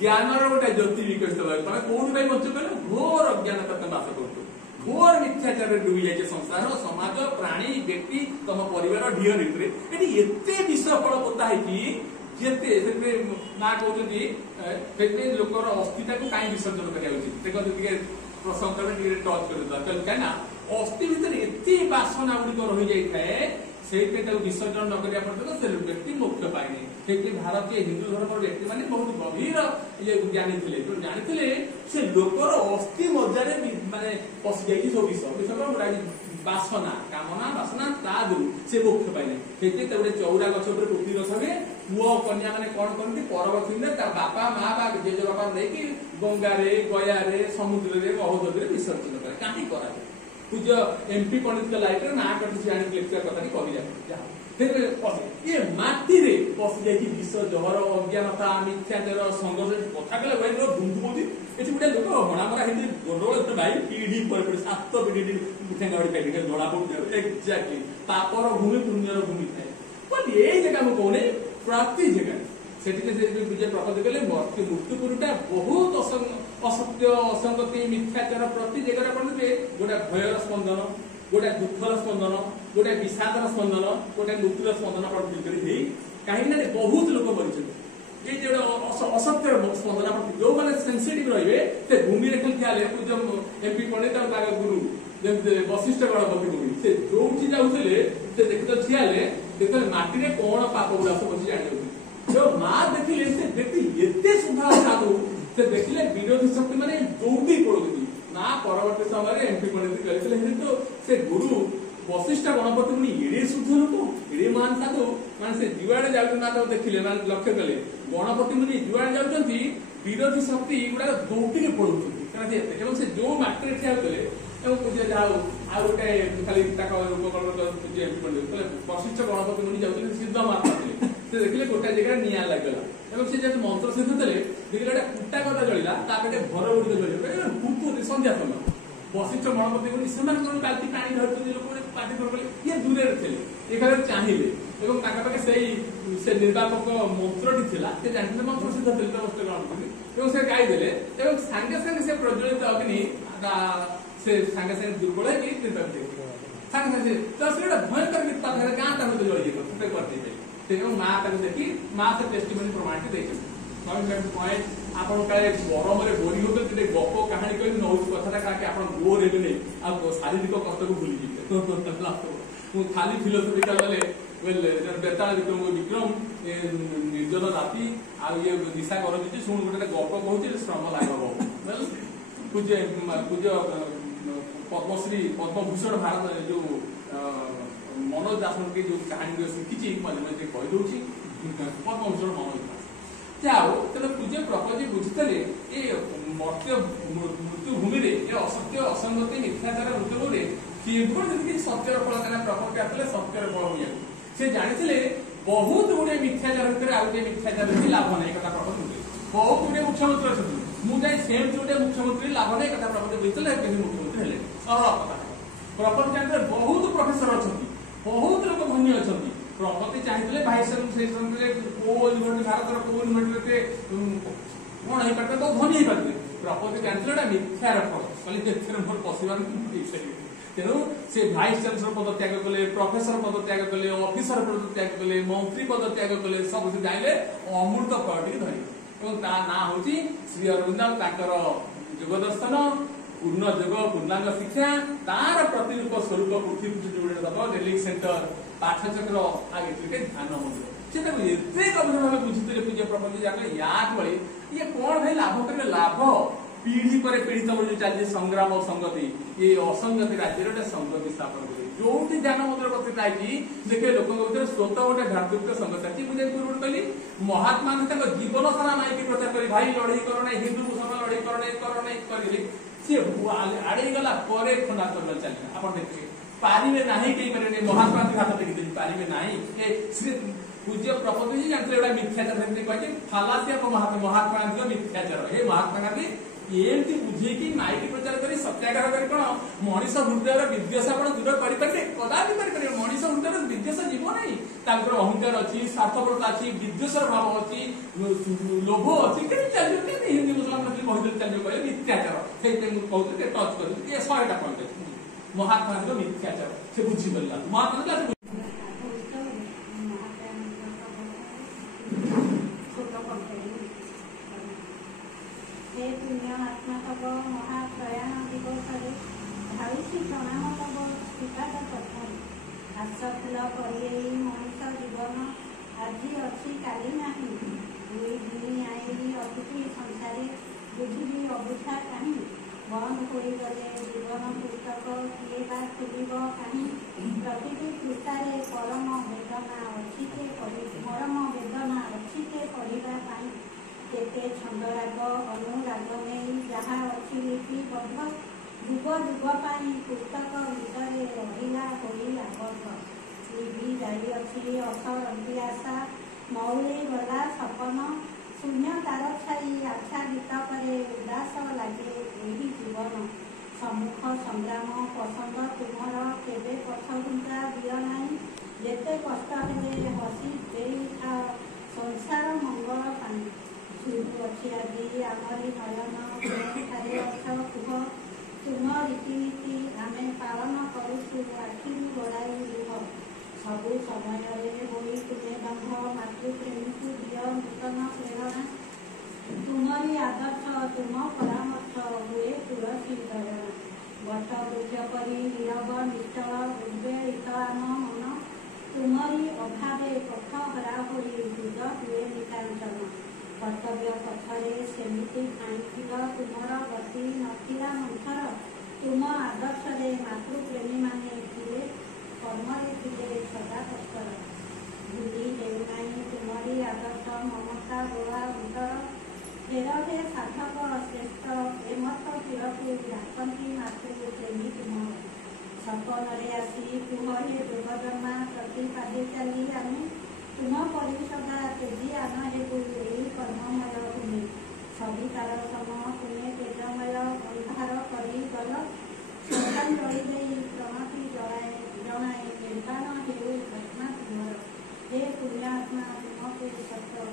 ଜ୍ଞାନର ଗୋଟେ ଜ୍ୟୋତି ବିକଶିତ ହେବ। ତମେ କୋଉଠି ପାଇଁ ବଞ୍ଚ କହିଲ ଘୋର ଅଜ୍ଞାନତା ତମେ ବାସ କରୁଛ ଘୋର ମିଥ୍ୟାଚାରରେ ଡୁବି ଯାଇଛ ସଂସାର ସମାଜ ପ୍ରାଣୀ ବ୍ୟକ୍ତି ତମ ପରିବାର ଢିଅ ଭିତରେ ଏଠି ଏତେ ବିଷ ଫଳ ପୋତା ହେଇଛି ଯେତେ ସେଥିରେ ନା କହୁଛନ୍ତି ସେଥିପାଇଁ ଲୋକର ଅସ୍ଥିତାକୁ କାହିଁ ବିସର୍ଜନ କରିବା ଉଚିତ ଦେଖନ୍ତୁ ଟିକେ ପ୍ରସଙ୍ଗ ଟିକେ ଟଚ୍ କରିଦେବା କାହିଁକି ନା ଅସ୍ଥି ଭିତରେ ଏତେ ବାସନା ଗୁଡିକ ରହିଯାଇଥାଏ ସେଇଥିପାଇଁ ତାକୁ ବିସର୍ଜନ ନ କରିବା ପର୍ଯ୍ୟନ୍ତ ସେ ବ୍ୟକ୍ତି ମୋକ୍ଷ ପାଇନି। ସେଇଥିପାଇଁ ଭାରତୀୟ ହିନ୍ଦୁ ଧର୍ମର ବ୍ୟକ୍ତି ମାନେ ବହୁତ ଗଭୀର ଜାଣିଥିଲେ ଜାଣିଥିଲେ ସେ ଲୋକର ଅସ୍ଥି ମଧ୍ୟରେ ମାନେ ପଶି ଯାଇଛି ସବୁ ବିଷ ଗୁଡା ବାସନା କାମନା ବାସନା ତା ଦୂର ସେ ମୋକ୍ଷ ପାଇଲେ। ସେଇଥିପାଇଁ ଗୋଟେ ଚଉରା ଗଛ ଉପରେ ପୋତି ରଖାବେ ପୁଅ କନ୍ୟା ମାନେ କଣ କରନ୍ତି ପରବର୍ତ୍ତୀ ଦିନରେ ତା ବାପା ମା ବା ଜେଜେ ବାପା ନେଇକି ଗଙ୍ଗାରେ ଗୟାରେ ସମୁଦ୍ରରେ ମହୋଦଧିରେ ବିସର୍ଜନ କରେ କାହିଁକି କରାଯାଏ। ପୂଜ୍ୟ ଏମପି ପଣ୍ଡିତଙ୍କ ଲାଇଫରେ ନା କରିଛି ଆଣିକି ଲେଖିବା କଥାଟି କହିଯାଏ ଇଏ ମାଟିରେ ପଶି ଯାଇଛି ବିଷ ଜହର ଅଜ୍ଞାନତା ମିଥ୍ୟାଚାର ସଂଘର୍ଷ କଥା କଲେ ଭାଇ ଧୁନ୍ଦୁମନ୍ତି ଏଠି ଗୋଟେ ଲୋକ ହଣାମରା ହେଇଛି ଗୋଡ ଭାଇ ପିଢି ପରେ ପିଢି 7 ପିଢି ଠେଙ୍ଗାଡ଼ି ଖାଇକି ଧଳା ପଡୁଛି ଏକ୍ଜାକ୍ଟଲି ତାପର ଭୂମି ପୁଣ୍ୟର ଭୂମି ଥାଏ ବୋଲି ଏଇ ଜାଗା ମୁଁ କହୁନି ପ୍ରତି ଜାଗାରେ ସେଠି ପୂଜା ପ୍ରପତି କଲେ ମୃତ୍ୟୁପୁରଟା ବହୁତ ଅସତ୍ୟ ଅସଙ୍ଗତି ମିଥ୍ୟାଚାର ପ୍ରତି ଜାଗାରେ ପଡିଲେ ଗୋଟେ ଭୟର ସ୍ପନ୍ଦନ ଗୋଟେ ଦୁଃଖର ସ୍ପନ୍ଦନ ଗୋଟେ ବିଷାଦର ସ୍ପନ୍ଦନ ଗୋଟେ ମୃତ୍ୟୁର ସ୍ପନ୍ଦନ ହେଇ କାହିଁକି ନା ବହୁତ ଲୋକ ମରିଛନ୍ତି ଏଇ ଯୋଉ ଅସତ୍ୟର ସ୍ପନ୍ଦନ ଯୋଉମାନେ ସେନ୍ସିଟିଭ ରହିବେ ସେ ଭୂମିରେ ଖାଲି ଠିଆ ହେଲେ ପୂଜ୍ୟ ଏମପି ପଣ୍ଡିତ ଆଉ ତାଙ୍କ ଗୁରୁ ଯେମିତି ବଶିଷ୍ଠ ଗଣପତି ଭୂମି ସେ ଯୋଉଠି ଯାଉଥିଲେ ସେ ଦେଖିତ ଠିଆ ହେଲେ ଯେତେବେଳେ ମାଟିରେ କଣ ପାପ ଗୁଡା ସବୁ ଅଛି ଜାଣିଯାଉଥିଲେ ଯୋଉ ମା ଦେଖିଲେ ସେ ବ୍ୟକ୍ତି ଏତେ ସୁନ୍ଦର ସାଧୁ ସେ ଦେଖିଲେ ବିରୋଧୀ ଶକ୍ତି ମାନେ ଦୌଡ଼ି ପଡୁଛନ୍ତି ନା ପରବର୍ତ୍ତୀ ସମୟରେ ଏମପି ପଣ୍ଡିତ କହିଥିଲେ କିନ୍ତୁ ସେ ଗୁରୁ ବଶିଷ୍ଠ ଗଣପତି ମୁନି ଏଡେ ଶୁଦ୍ଧ ଲୋକ ଏଡେ ମହାନ ସାଧୁ ମାନେ ସେ ଯୁଆଡେ ଯାଉଛନ୍ତି ନା ତାକୁ ଦେଖିଲେ ମାନେ ଲକ୍ଷ୍ୟ କଲେ ଗଣପତି ମୁନି ଯୁଆଡେ ଯାଉଛନ୍ତି ବିରୋଧୀ ଶକ୍ତି ଗୁଡାକ ଦୌଡ଼ିକି ପଡୁଛନ୍ତି କାରଣ ସେ ଏବଂ ସେ ଯୋଉ ମାଟିରେ ଠିଆ ହେଉଥିଲେ ଏବଂ ପୂଜା ଯାହା ହଉ ଆଉ ଗୋଟେ ଖାଲି ତାଙ୍କ ରୂପକଳ୍ପ ପୂଜା ଏମପି ପଣ୍ଡିତ ବଶିଷ୍ଠ ଗଣପତି ମୁନି ଯାଉଛନ୍ତି ସିଦ୍ଧ ମହାତ୍ମା ଥିଲେ ସେ ଦେଖିଲେ ଗୋଟାଏ ଜାଗାରେ ନିଆଁ ଲାଗିଗଲା ଏବଂ ସେ ଯେହେତୁ ମନ୍ତ୍ର ସିଦ୍ଧ ଥିଲେ ଦେଖିଲେ ଗୋଟେ କୁଟା କଥା ଜଳିଲା ତାପରେ ଘର ଗୁଡିକ ଜଳିଲା କୁକୁର ସନ୍ଧ୍ୟା ସମୟ ବଶିଷ୍ଠ ଗଣପତି ମୁନି ସେମାନେ କଣ ବାଲ୍ଟି ପାଣି ଧରୁଛନ୍ତି ଲୋକମାନେ ପାଟି କଲେ ଇଏ ଦୂରରେ ଥିଲେ ଏ ଖାଲି ଚାହିଁଲେ ଏବଂ ତାଙ୍କ ପାଖେ ସେ ନିର୍ବାପକ ମନ୍ତ୍ରଟି ଥିଲା ସେ ଜାଣିଥିଲେ ମନ୍ତ୍ର ସିଦ୍ଧ ଥିଲେ ବଶିଷ୍ଠ ଗଣପତି ଏବଂ ସେ ଗାଇଦେଲେ ଏବଂ ସାଙ୍ଗେ ସାଙ୍ଗେ ସେ ପ୍ରଜ୍ୱଳିତ ଅଗ୍ନି ସେ ସାଙ୍ଗେ ସାଙ୍ଗେ ଦୁର୍ବଳ ହେଇକି सांगे सांगे तो से भयंकर विपद है गां तक जळी गेलो फुटे करते तेणु माँ ताको देखि माँ से टेस्टिमनी प्रमाणित देखि पॉइंट आपण काले गरम रे बोरी होते ते गप कहानी कहि नौ कथाटा का के आपण बोर हेबे नै आ शारीरिक कष्ट को भूली जिते मु खाली फिलोसॉफिकल वाले बेताल विक्रम निर्जन राति आ ये दिशा कर दिछि सुन गोटे गप कहूछि श्रम लागब वेल पूज्य पद्मश्री पद्मभूषण भारत जो मनोज दास के जो कहानी शिखी मुझे कही दूसरी पद्मभूषण मनोज दास जाओ तेज पूज्य प्रपंच बुझीते ये मृत्युभूमि ये असत्य असंगति मिथ्याचार मृत्यु किए सत्यर फल क्या प्रपंच आते सत्यर फल हुए से जानी बहुत गुड़े मिथ्याचार भितर आउ गोटे मिथ्याचार लाभ नहीं कथा प्रपंच बहुत गुड़े मुख्यमंत्री अच्छा मुझे सेम गोटे मुख्यमंत्री लाभ नहीं कथा प्रपंच बुझे मुख्यमंत्री हेले कथा प्रपंच जानते बहुत प्रोफेसर अच्छा बहुत लोग धनी अच्छा प्रगति चाहिए भाइस को यूनिवर्सिटी भारत को यूनिवर्सिटी कौन हो पाते तो धनी हो पाते प्रगति जानते मिथ्यार फल कहते मोर पशुवान तेणु से भाइस चांसलर पद त्याग कले प्रोफेसर पद त्याग कले ऑफिसर पद त्याग कले मंत्री पद त्याग कले सब से जाइले अमृत फल टी धरी ना हूँ श्री अरविंद युगदर्शन पूर्ण योग पूर्णांग शिक्षा तार प्रतिरूप स्वरूप पृथ्वी जोड़े दब रेलिंग सेंटर पाठचक्र आगे ध्यान मंदिर से एत गभीर भाव बुझी पूज्य प्रपंच जाके या ये कौन भाई लाभ करेंगे लाभ पीढ़ी पर पीढ़ी तब जो चलती संग्राम और संगति ये असंगति राज्य गोटे संगति स्थापन करे जो ध्यान मंदिर कथित आई देखे लोक स्वतः गोटे भ्रातृत्व संगति अच्छी मुझे पूर्व कहली महात्मा गांधी जीवन सारा माइक प्रचार कर भाई लड़ाई कर ना हिंदू मुसलमान लड़ाई कर नहीं सी आड़े गला खंडांतर चलिए आप देखिए पारे ना कहीं महात्मा गांधी हाथ देखी पारे ना पूज्य प्रपंच जी जानते मिथ्याचार कहते फालासी महात्मा गांधी मिथ्याचार हे महात्मा गांधी एमती बुझेकी माइक प्रचार कर सत्याग्रह कर कौन मनीष हृदय विद्वेष आप दूर करेंगे कदापि करेंगे मनीष हृदय विद्वेष जीव ना अहंकार अच्छी स्वार्थपरता अच्छी विद्वेषर भाव अच्छी लोभ अच्छी चलिए हिंदी मुसलमान कहते चलिए कहे मिथ्याचार से कहते टच कर 100टा पॉइंट महात्मा गांधी मिथ्याचार से बुझीगला महात्मा गांधी पुण्यात्मक महाप्रयाण दिवस भाई प्रणाम तब श्रीपाद कथन हास्यफुल कर मनीष जीवन आज अच्छी काली ना दुई दिन आई अतिथि संसार बुझी अबुझा कहीं बंद हो गले जीवन पुस्तक किए बा खुल कहीं प्रति पृष्ठार परम वेदना अच्छी परम वेदना अच्छी पढ़ा केते छंदराग अनुराग नहीं जहाँ अच्छी लिपिबद्ध जुग जुग पाई पुस्तक भितर रहिला होई आबद्ध लिभि जाई अच्छी असरंती आशा मौली गला सपन शून्य तार छाई आच्छादित करे उदास लगे यही जीवन सम्मुख संग्राम पसंद तुमर केबे पछघुंचा दियो नाई जेते कष्ट हेले हसी देई था संसार मंगल पाई अच्छी आज आमरी नयन ठारे अक्ष कुह तुम रीतिनीति आम पालन करुछु आखि गड़ाई लुह सबु समय होई तुम्हें बंध मातृप्रेमी को दिय नूतन प्रेरणा तुम्हारी आदर्श तुम परामर्श हुए तुलसी दयना बट वृक्ष परी नीरव निश्चल उद्वेलित आम मन तुम्हारी अभावे पथ हरा होई हृद हुए निकांचन कर्तव्य पथरे सेमिति आईथिल तुमर गति नथिला मंथर तुम आदर्श मातृप्रेमी माने थिले कर्मरे थिले सदा तत्पर भूली हेउनाई तुमरी आदर्श ममता गोला अंतर फेर हे साधक श्रेष्ठ एमत तीरकु डाकती मातृप्रेमी तुम सपनरे आसी कुह हे दुर्गजन्मा प्रतिपादे चली आमे तुम परिषदा तेजी आन हेतु कर्ममय भूमि सवितार सम तुम्हें तेजमय अंधार करी गल श्रद्धांजलि दे प्रणति जनाए निर्वाण हेउ घटना तुम्हार हे पुण्यात्मा तुमको सत्य